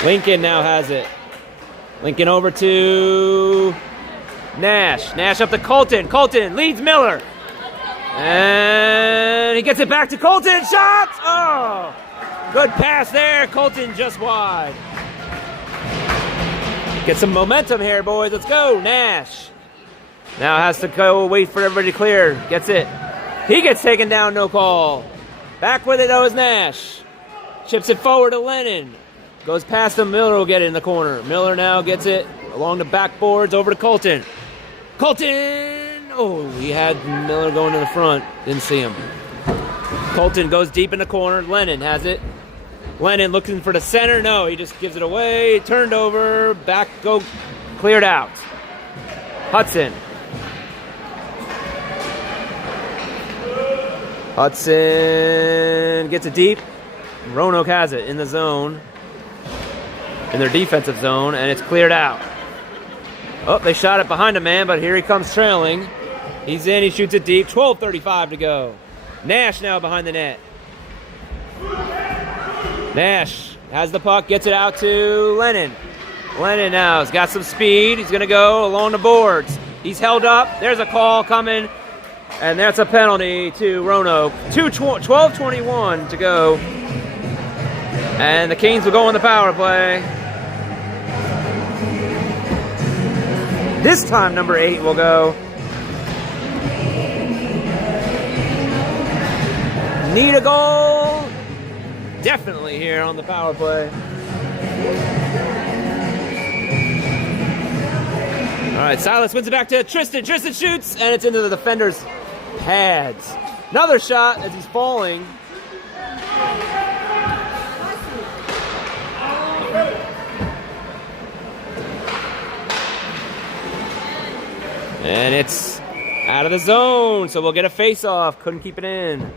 Lincoln now has it. Lincoln over to Nash. Nash up to Colton. Colton leads Miller. And he gets it back to Colton. Shots! Oh! Good pass there. Colton just wide. Get some momentum here, boys. Let's go. Nash now has to go wait for everybody to clear. Gets it. He gets taken down, no call. Back with it, though, is Nash. Chips it forward to Lennon. Goes past him. Miller will get it in the corner. Miller now gets it along the backboards over to Colton. Colton! Oh, he had Miller going to the front. Didn't see him. Colton goes deep in the corner. Lennon has it. Lennon looking for the center. No, he just gives it away. Turned over. Back, go. Cleared out. Hudson. Hudson gets it deep. Roanoke has it in the zone. In their defensive zone, and it's cleared out. Oh, they shot it behind a man, but here he comes trailing. He's in, he shoots it deep. 12:35 to go. Nash now behind the net. Nash has the puck, gets it out to Lennon. Lennon now has got some speed. He's going to go along the boards. He's held up. There's a call coming, and that's a penalty to Roanoke. 12:21 to go. And the Canes will go on the power play. This time, number 8 will go. Need a goal. Definitely here on the power play. All right, Silas wins it back to Tristan. Tristan shoots, and it's into the defender's pads. Another shot as he's falling. And it's out of the zone, so we'll get a face-off. Couldn't keep it in.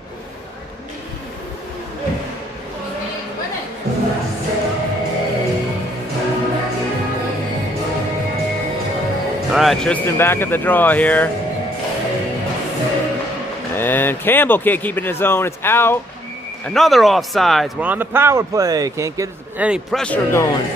All right, Tristan back at the draw here. And Campbell can't keep it in his zone. It's out. Another offsides. We're on the power play. Can't get any pressure going.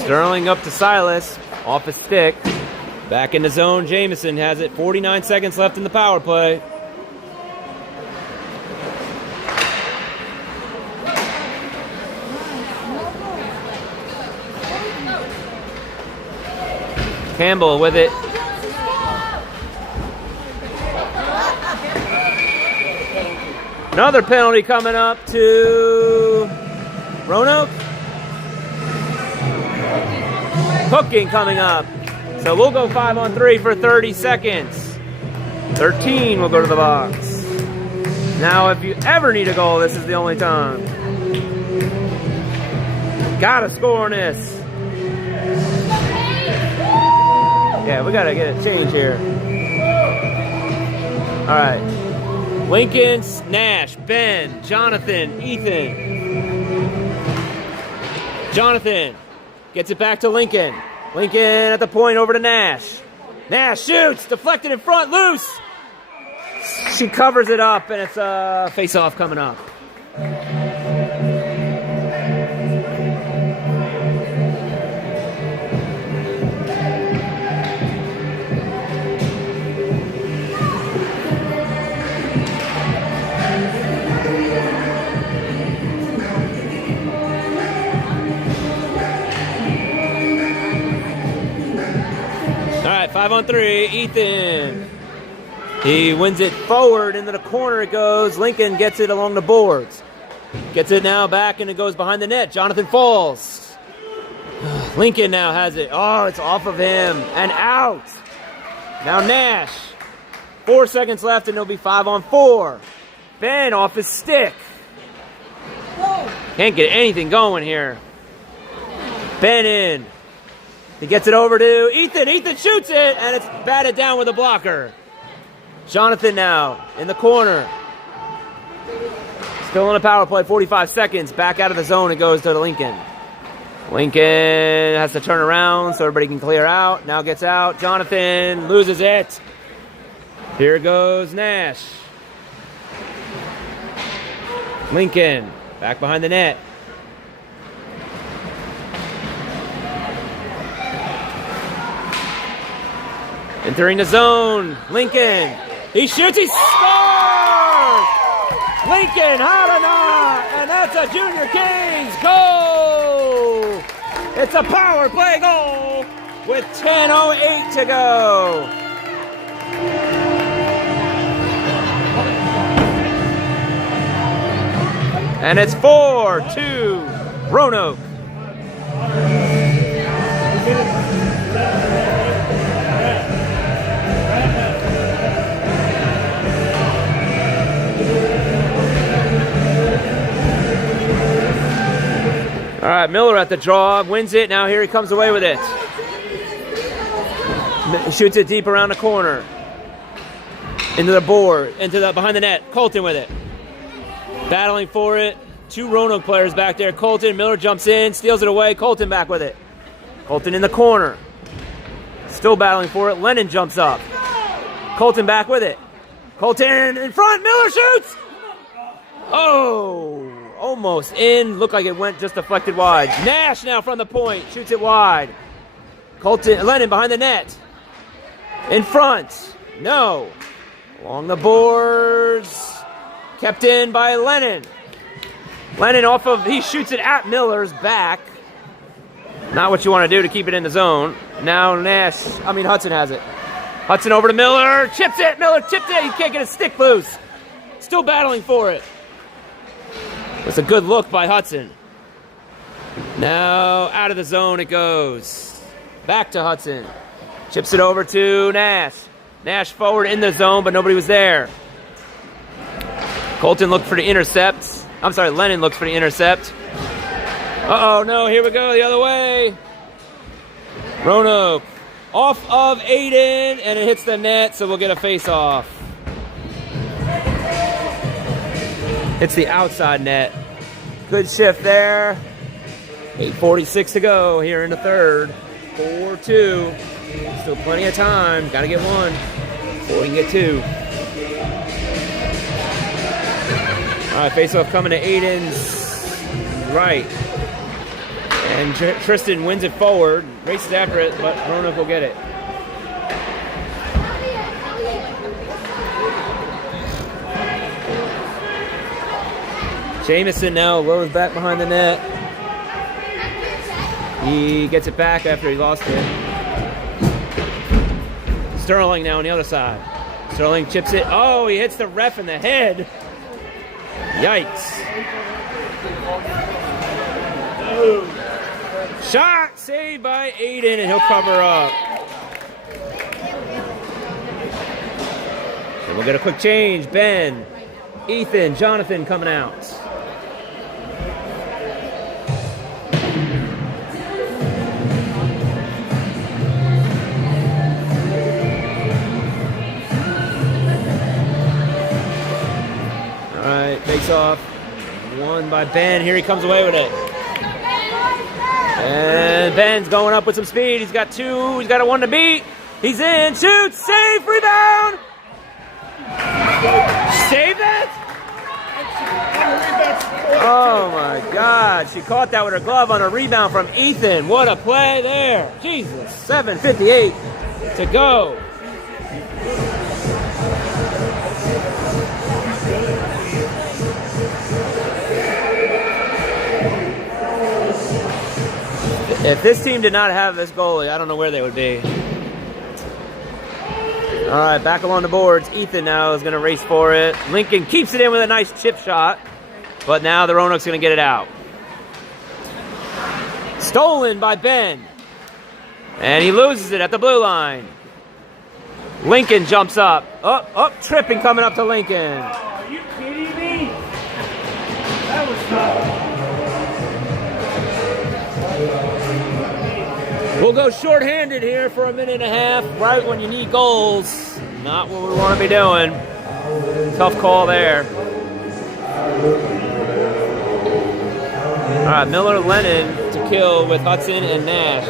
Sterling up to Silas, off his stick. Back in the zone, Jamison has it. 49 seconds left in the power play. Campbell with it. Another penalty coming up to Roanoke. Hooking coming up. So we'll go 5-on-3 for 30 seconds. 13 will go to the box. Now, if you ever need a goal, this is the only time. Gotta score on this. Yeah, we gotta get a change here. All right. Lincoln, Nash, Ben, Jonathan, Ethan. Jonathan gets it back to Lincoln. Lincoln at the point over to Nash. Nash shoots, deflected in front, loose. She covers it up, and it's a face-off coming up. All right, 5-on-3, Ethan. He wins it forward, into the corner it goes. Lincoln gets it along the boards. Gets it now back, and it goes behind the net. Jonathan falls. Lincoln now has it. Oh, it's off of him and out. Now Nash. 4 seconds left, and it'll be 5-on-4. Ben off his stick. Can't get anything going here. Ben in. He gets it over to Ethan. Ethan shoots it, and it's batted down with a blocker. Jonathan now in the corner. Still on a power play, 45 seconds. Back out of the zone, it goes to Lincoln. Lincoln has to turn around so everybody can clear out. Now gets out. Jonathan loses it. Here goes Nash. Lincoln back behind the net. Entering the zone, Lincoln. He shoots, he scores! Lincoln, hot or not, and that's a Junior Kings goal! It's a power play goal with 10:08 to go. And it's 4-2 Roanoke. All right, Miller at the draw, wins it. Now here he comes away with it. Shoots it deep around the corner. Into the board, behind the net. Colton with it. Battling for it. 2 Roanoke players back there. Colton, Miller jumps in, steals it away. Colton back with it. Colton in the corner. Still battling for it. Lennon jumps up. Colton back with it. Colton in front. Miller shoots. Oh, almost in. Looked like it went just deflected wide. Nash now from the point. Shoots it wide. Lennon behind the net. In front. No. Along the boards. Kept in by Lennon. Lennon he shoots it at Miller's back. Not what you want to do to keep it in the zone. Now Hudson has it. Hudson over to Miller. Chips it. Miller chipped it. He can't get his stick loose. Still battling for it. It's a good look by Hudson. Now out of the zone it goes. Back to Hudson. Chips it over to Nash. Nash forward in the zone, but nobody was there. Colton looked for the intercept. I'm sorry, Lennon looks for the intercept. Uh-oh, no, here we go, the other way. Roanoke off of Aiden, and it hits the net, so we'll get a face-off. Hits the outside net. Good shift there. 8:46 to go here in the third. 4-2. Still plenty of time. Got to get one before we can get two. All right, face-off coming to Aiden's right. And Tristan wins it forward, races after it, but Roanoke will get it. Jamison now lows back behind the net. He gets it back after he lost it. Sterling now on the other side. Sterling chips it. Oh, he hits the ref in the head. Yikes. Shot saved by Aiden, and he'll cover up. And we'll get a quick change. Ben, Ethan, Jonathan coming out. All right, face off. Won by Ben. Here he comes away with it. And Ben's going up with some speed. He's got two. He's got a one to beat. He's in. Shoots. Save. Rebound. Save that? Oh, my God. She caught that with her glove on a rebound from Ethan. What a play there. Jesus. 7:58 to go. If this team did not have this goalie, I don't know where they would be. All right, back along the boards. Ethan now is going to race for it. Lincoln keeps it in with a nice chip shot, but now the Roanoke's going to get it out. Stolen by Ben, and he loses it at the blue line. Lincoln jumps up. Tripping coming up to Lincoln. Are you kidding me? That was tough. We'll go shorthanded here for a minute and a half, right when you need goals. Not what we want to be doing. Tough call there. All right, Miller, Lennon to kill with Hudson and Nash.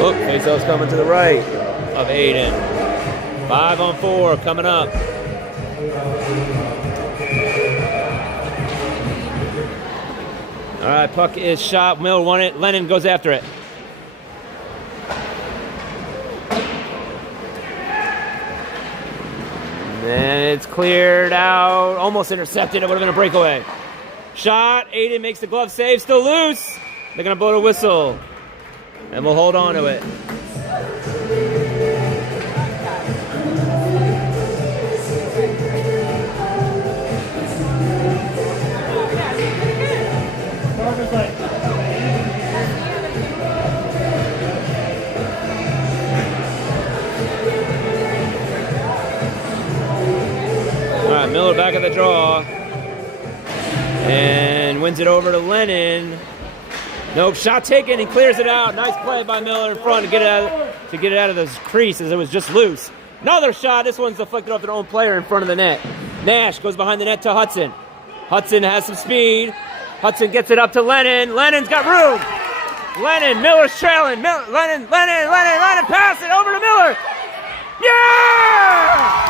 Oh, faceoff's coming to the right of Aiden. 5-on-4 coming up. All right, puck is shot. Miller won it. Lennon goes after it. And it's cleared out. Almost intercepted. It would have been a breakaway. Shot. Aiden makes the glove save. Still loose. They're going to blow the whistle. And we'll hold on to it. Miller back at the draw and wins it over to Lennon. Nope, shot taken. He clears it out. Nice play by Miller in front to get it out of the crease as it was just loose. Another shot. This one's deflected off their own player in front of the net. Nash goes behind the net to Hudson. Hudson has some speed. Hudson gets it up to Lennon. Lennon's got room. Lennon, Miller's trailing. Lennon, pass it over to Miller. Yeah!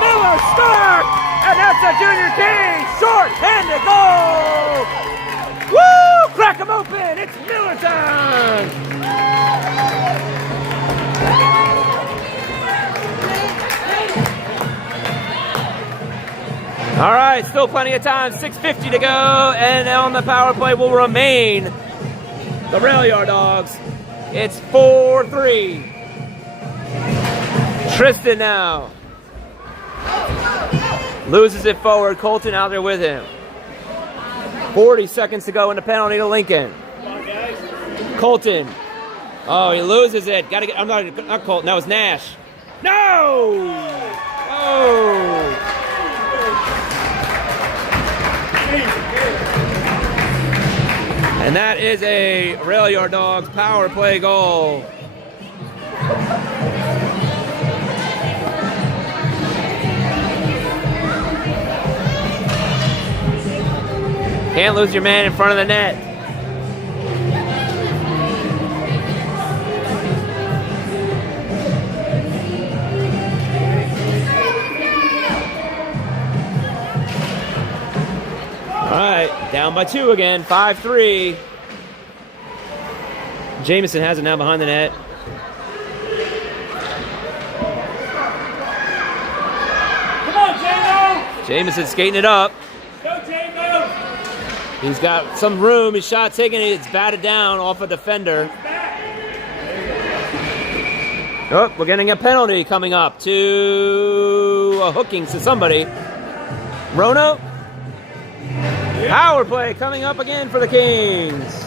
Miller start! And that's a junior king! Short-handed goal! Woo! Crack him open! It's Miller time! All right, still plenty of time. 6:50 to go, and on the power play will remain the Railyard Dawgs. It's 4-3. Tristan now. Loses it forward. Colton out there with him. 40 seconds to go in the penalty to Lincoln. Colton Oh, he loses it. Got to get. I'm not Colton. That was Nash. No. Oh. And that is a Railyard Dawgs power play goal. Can't lose your man in front of the net. All right, down by 2 again, 5-3. Jamison has it now behind the net. Come on, J-Mo! Jamison skating it up. Go, J-Mo! He's got some room. His shot taken. It's batted down off a defender. Oh, we're getting a penalty coming up to a hooking to somebody. Roanoke. Power play coming up again for the Kings.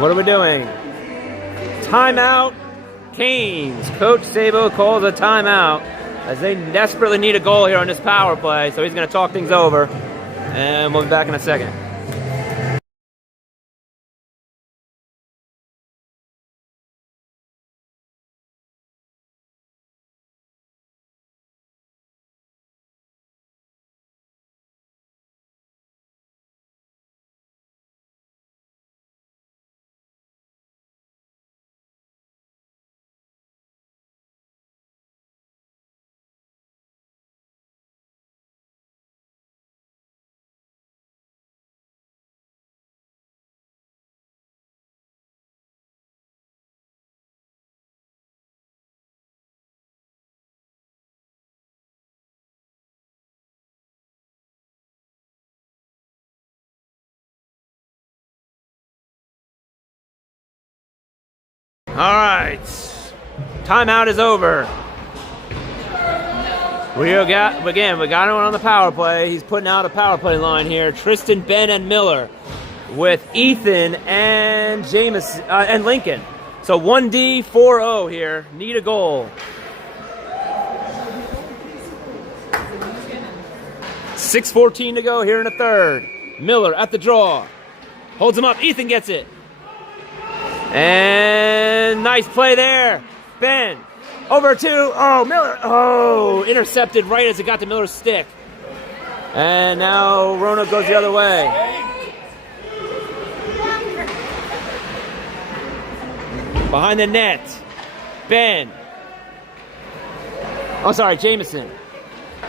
What are we doing? Timeout, Canes. Coach Sabo calls a timeout as they desperately need a goal here on this power play, so he's going to talk things over, and we'll be back in a second. All right, timeout is over. We got him on the power play. He's putting out a power play line here. Tristan, Ben, and Miller with Ethan and Jameis and Lincoln. So 1D, 4-0 here. Need a goal. 6:14 to go here in the third. Miller at the draw. Holds him up. Ethan gets it. And nice play there. Ben over to, Miller. Oh, intercepted right as it got to Miller's stick. And now Roanoke goes the other way. Behind the net. Ben. Oh, sorry, Jamison.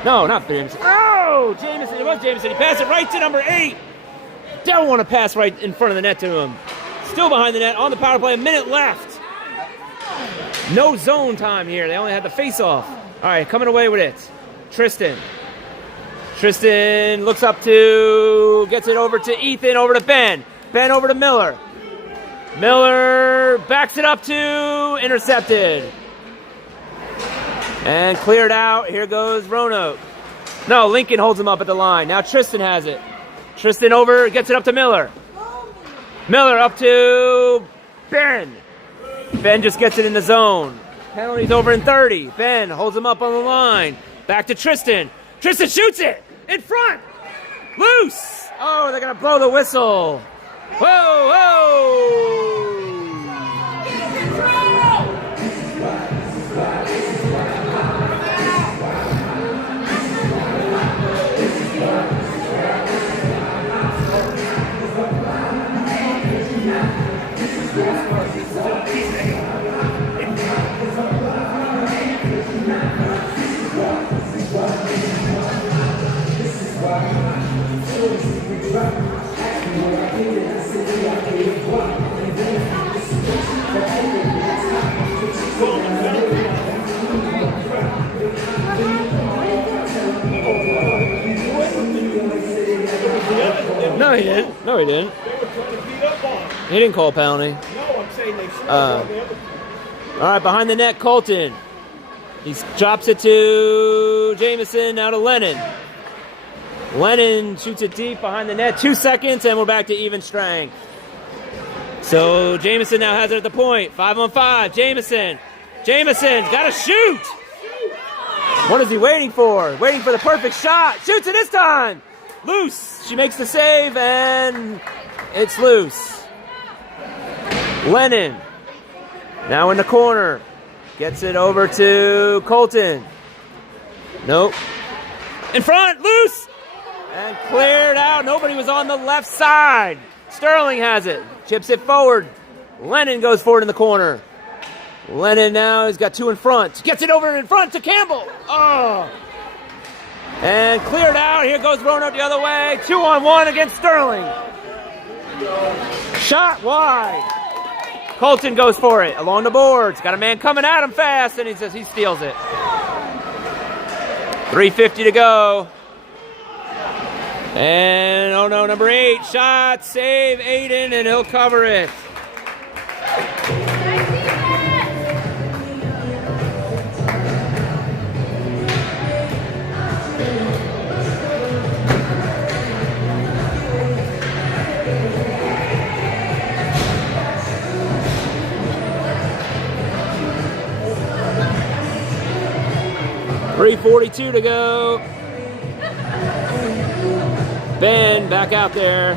No, not Jamison. Oh, Jamison. It was Jamison. He passed it right to number 8. Don't want to pass right in front of the net to him. Still behind the net on the power play. A minute left. No zone time here. They only had the face-off. All right, coming away with it. Tristan. Tristan looks up to, gets it over to Ethan, over to Ben. Ben over to Miller. Miller backs it up to, intercepted. And cleared out. Here goes Roanoke. No, Lincoln holds him up at the line. Now Tristan has it. Tristan over, gets it up to Miller. Miller up to Ben. Ben just gets it in the zone. Penalty's over in 30. Ben holds him up on the line. Back to Tristan. Tristan shoots it in front. Loose. Oh, they're going to blow the whistle. Whoa, whoa. No, he didn't. No, he didn't. He didn't call a penalty. No, I'm saying they should have the other. All right, behind the net, Colton. He drops it to Jamison, now to Lennon. Lennon shoots it deep behind the net. 2 seconds, and we're back to even strength. So Jamison now has it at the point. 5-on-5. Jameson's got to shoot. What is he waiting for? Waiting for the perfect shot. Shoots it this time. Loose. She makes the save, and it's loose. Lennon now in the corner. Gets it over to Colton. Nope. In front. Loose. And cleared out. Nobody was on the left side. Sterling has it. Chips it forward. Lennon goes forward in the corner. Lennon now has got 2 in front. Gets it over in front to Campbell. Oh. And cleared out. Here goes Roanoke the other way. 2-on-1 against Sterling. Shot wide. Colton goes for it along the boards. Got a man coming at him fast, and he says he steals it. 3:50 to go. And, oh no, number 8, shot, save, Aiden, and he'll cover it. .342 to go. Ben back out there.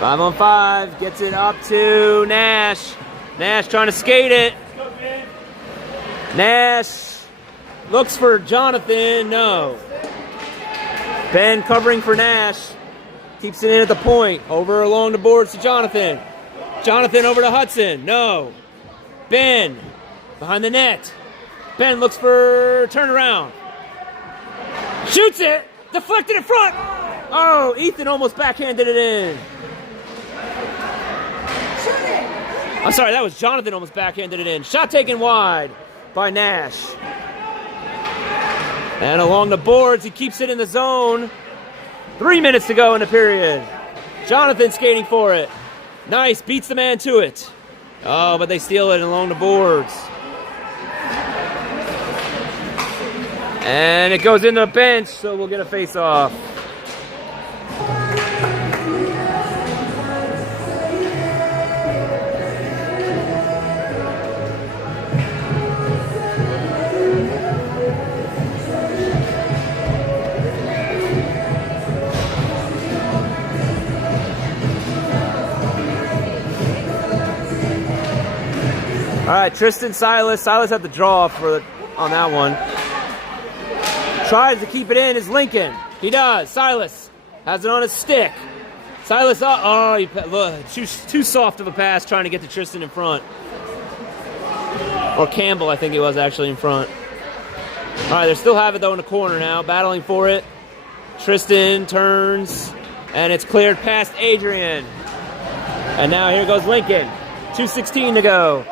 5-on-5. Gets it up to Nash. Nash trying to skate it. Nash looks for Jonathan. No. Ben covering for Nash. Keeps it in at the point. Over along the boards to Jonathan. Jonathan over to Hudson. No. Ben behind the net. Ben looks for turnaround. Shoots it. Deflected in front. Oh, Ethan almost backhanded it in. I'm sorry, that was Jonathan almost backhanded it in. Shot taken wide by Nash. And along the boards, he keeps it in the zone. 3 minutes to go in the period. Jonathan skating for it. Nice, beats the man to it. Oh, but they steal it along the boards. And it goes into the bench, so we'll get a face-off. All right, Tristan, Silas. Silas had the draw on that one. Tries to keep it in is Lincoln. He does. Silas has it on his stick. Silas, too soft of a pass trying to get to Tristan in front. Or Campbell, I think it was actually in front. All right, they still have it though in the corner now, battling for it. Tristan turns, and it's cleared past Adrian. And now here goes Lincoln. 2:16 to go.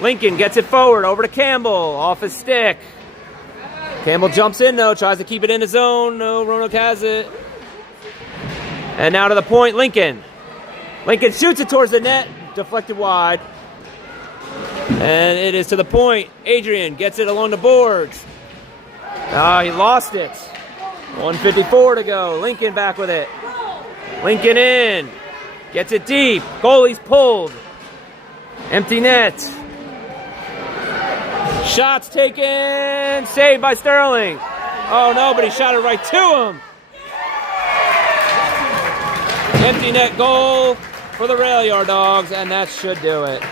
Lincoln gets it forward over to Campbell off his stick. Campbell jumps in, though, tries to keep it in his zone. No, Roanoke has it. And now to the point, Lincoln. Lincoln shoots it towards the net, deflected wide. And it is to the point. Adrian gets it along the boards. He lost it. 1:54 to go. Lincoln back with it. Lincoln in. Gets it deep. Goalie's pulled. Empty net. Shots taken. Saved by Sterling. Oh, no, but he shot it right to him. Empty net goal for the Railyard Dogs, and that should do it.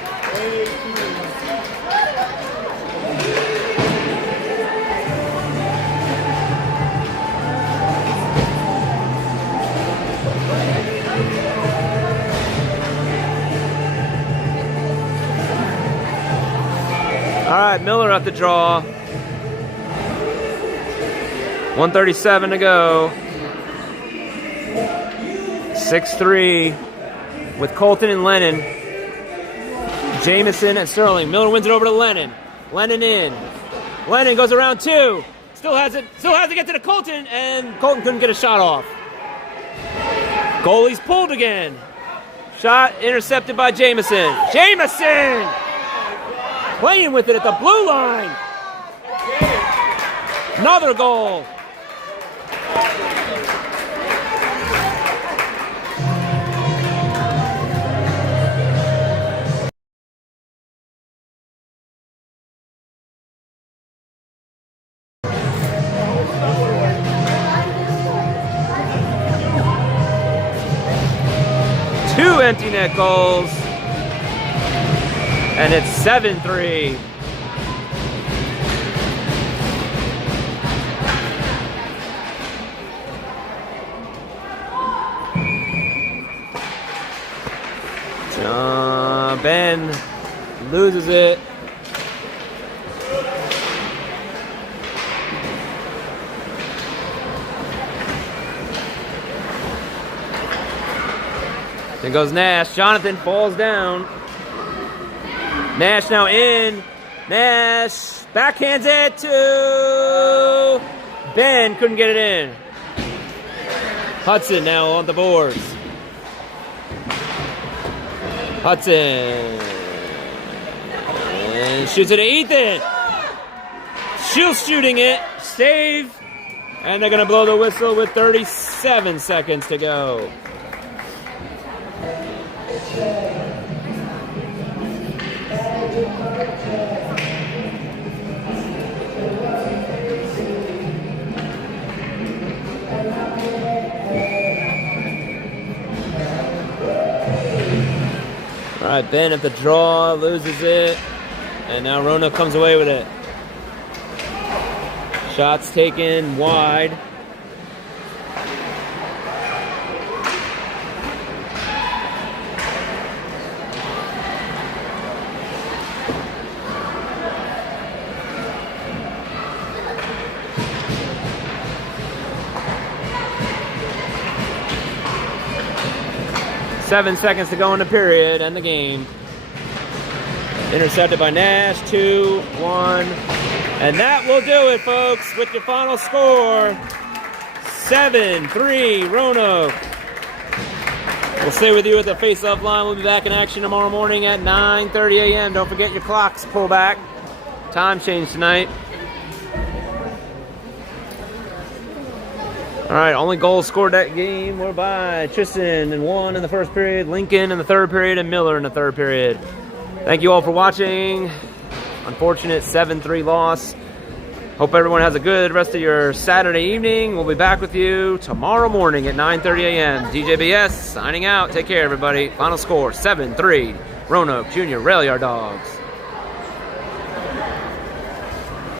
All right, Miller at the draw. 1:37 to go. 6-3 with Colton and Lennon. Jamison and Sterling. Miller wins it over to Lennon. Lennon in. Lennon goes around 2. Still has it to get to the Colton, and Colton couldn't get a shot off. Goalie's pulled again. Shot intercepted by Jamison. Jamison! Playing with it at the blue line. Another goal. Two empty net goals. And it's 7-3. Ben loses it. There goes Nash. Jonathan falls down. Nash now in. Nash backhands it to Ben. Couldn't get it in. Hudson now on the boards. Hudson. And shoots it to Ethan. Shields shooting it. Save. And they're going to blow the whistle with 37 seconds to go. All right, Ben at the draw, loses it, and now Roanoke comes away with it. Shots taken wide. Seven seconds to go in the period and the game. Intercepted by Nash, 2-1. And that will do it, folks, with your final score. 7-3 Roanoke. We'll stay with you at the face-off line. We'll be back in action tomorrow morning at 9:30 a.m. Don't forget your clocks pull back. Time change tonight. All right, only goals scored that game were by Tristan and 1 in the first period, Lincoln in the third period, and Miller in the third period. Thank you all for watching. Unfortunate 7-3 loss. Hope everyone has a good rest of your Saturday evening. We'll be back with you tomorrow morning at 9:30 a.m. DJBS signing out. Take care, everybody. Final score, 7-3 Roanoke Junior Railyard Dogs.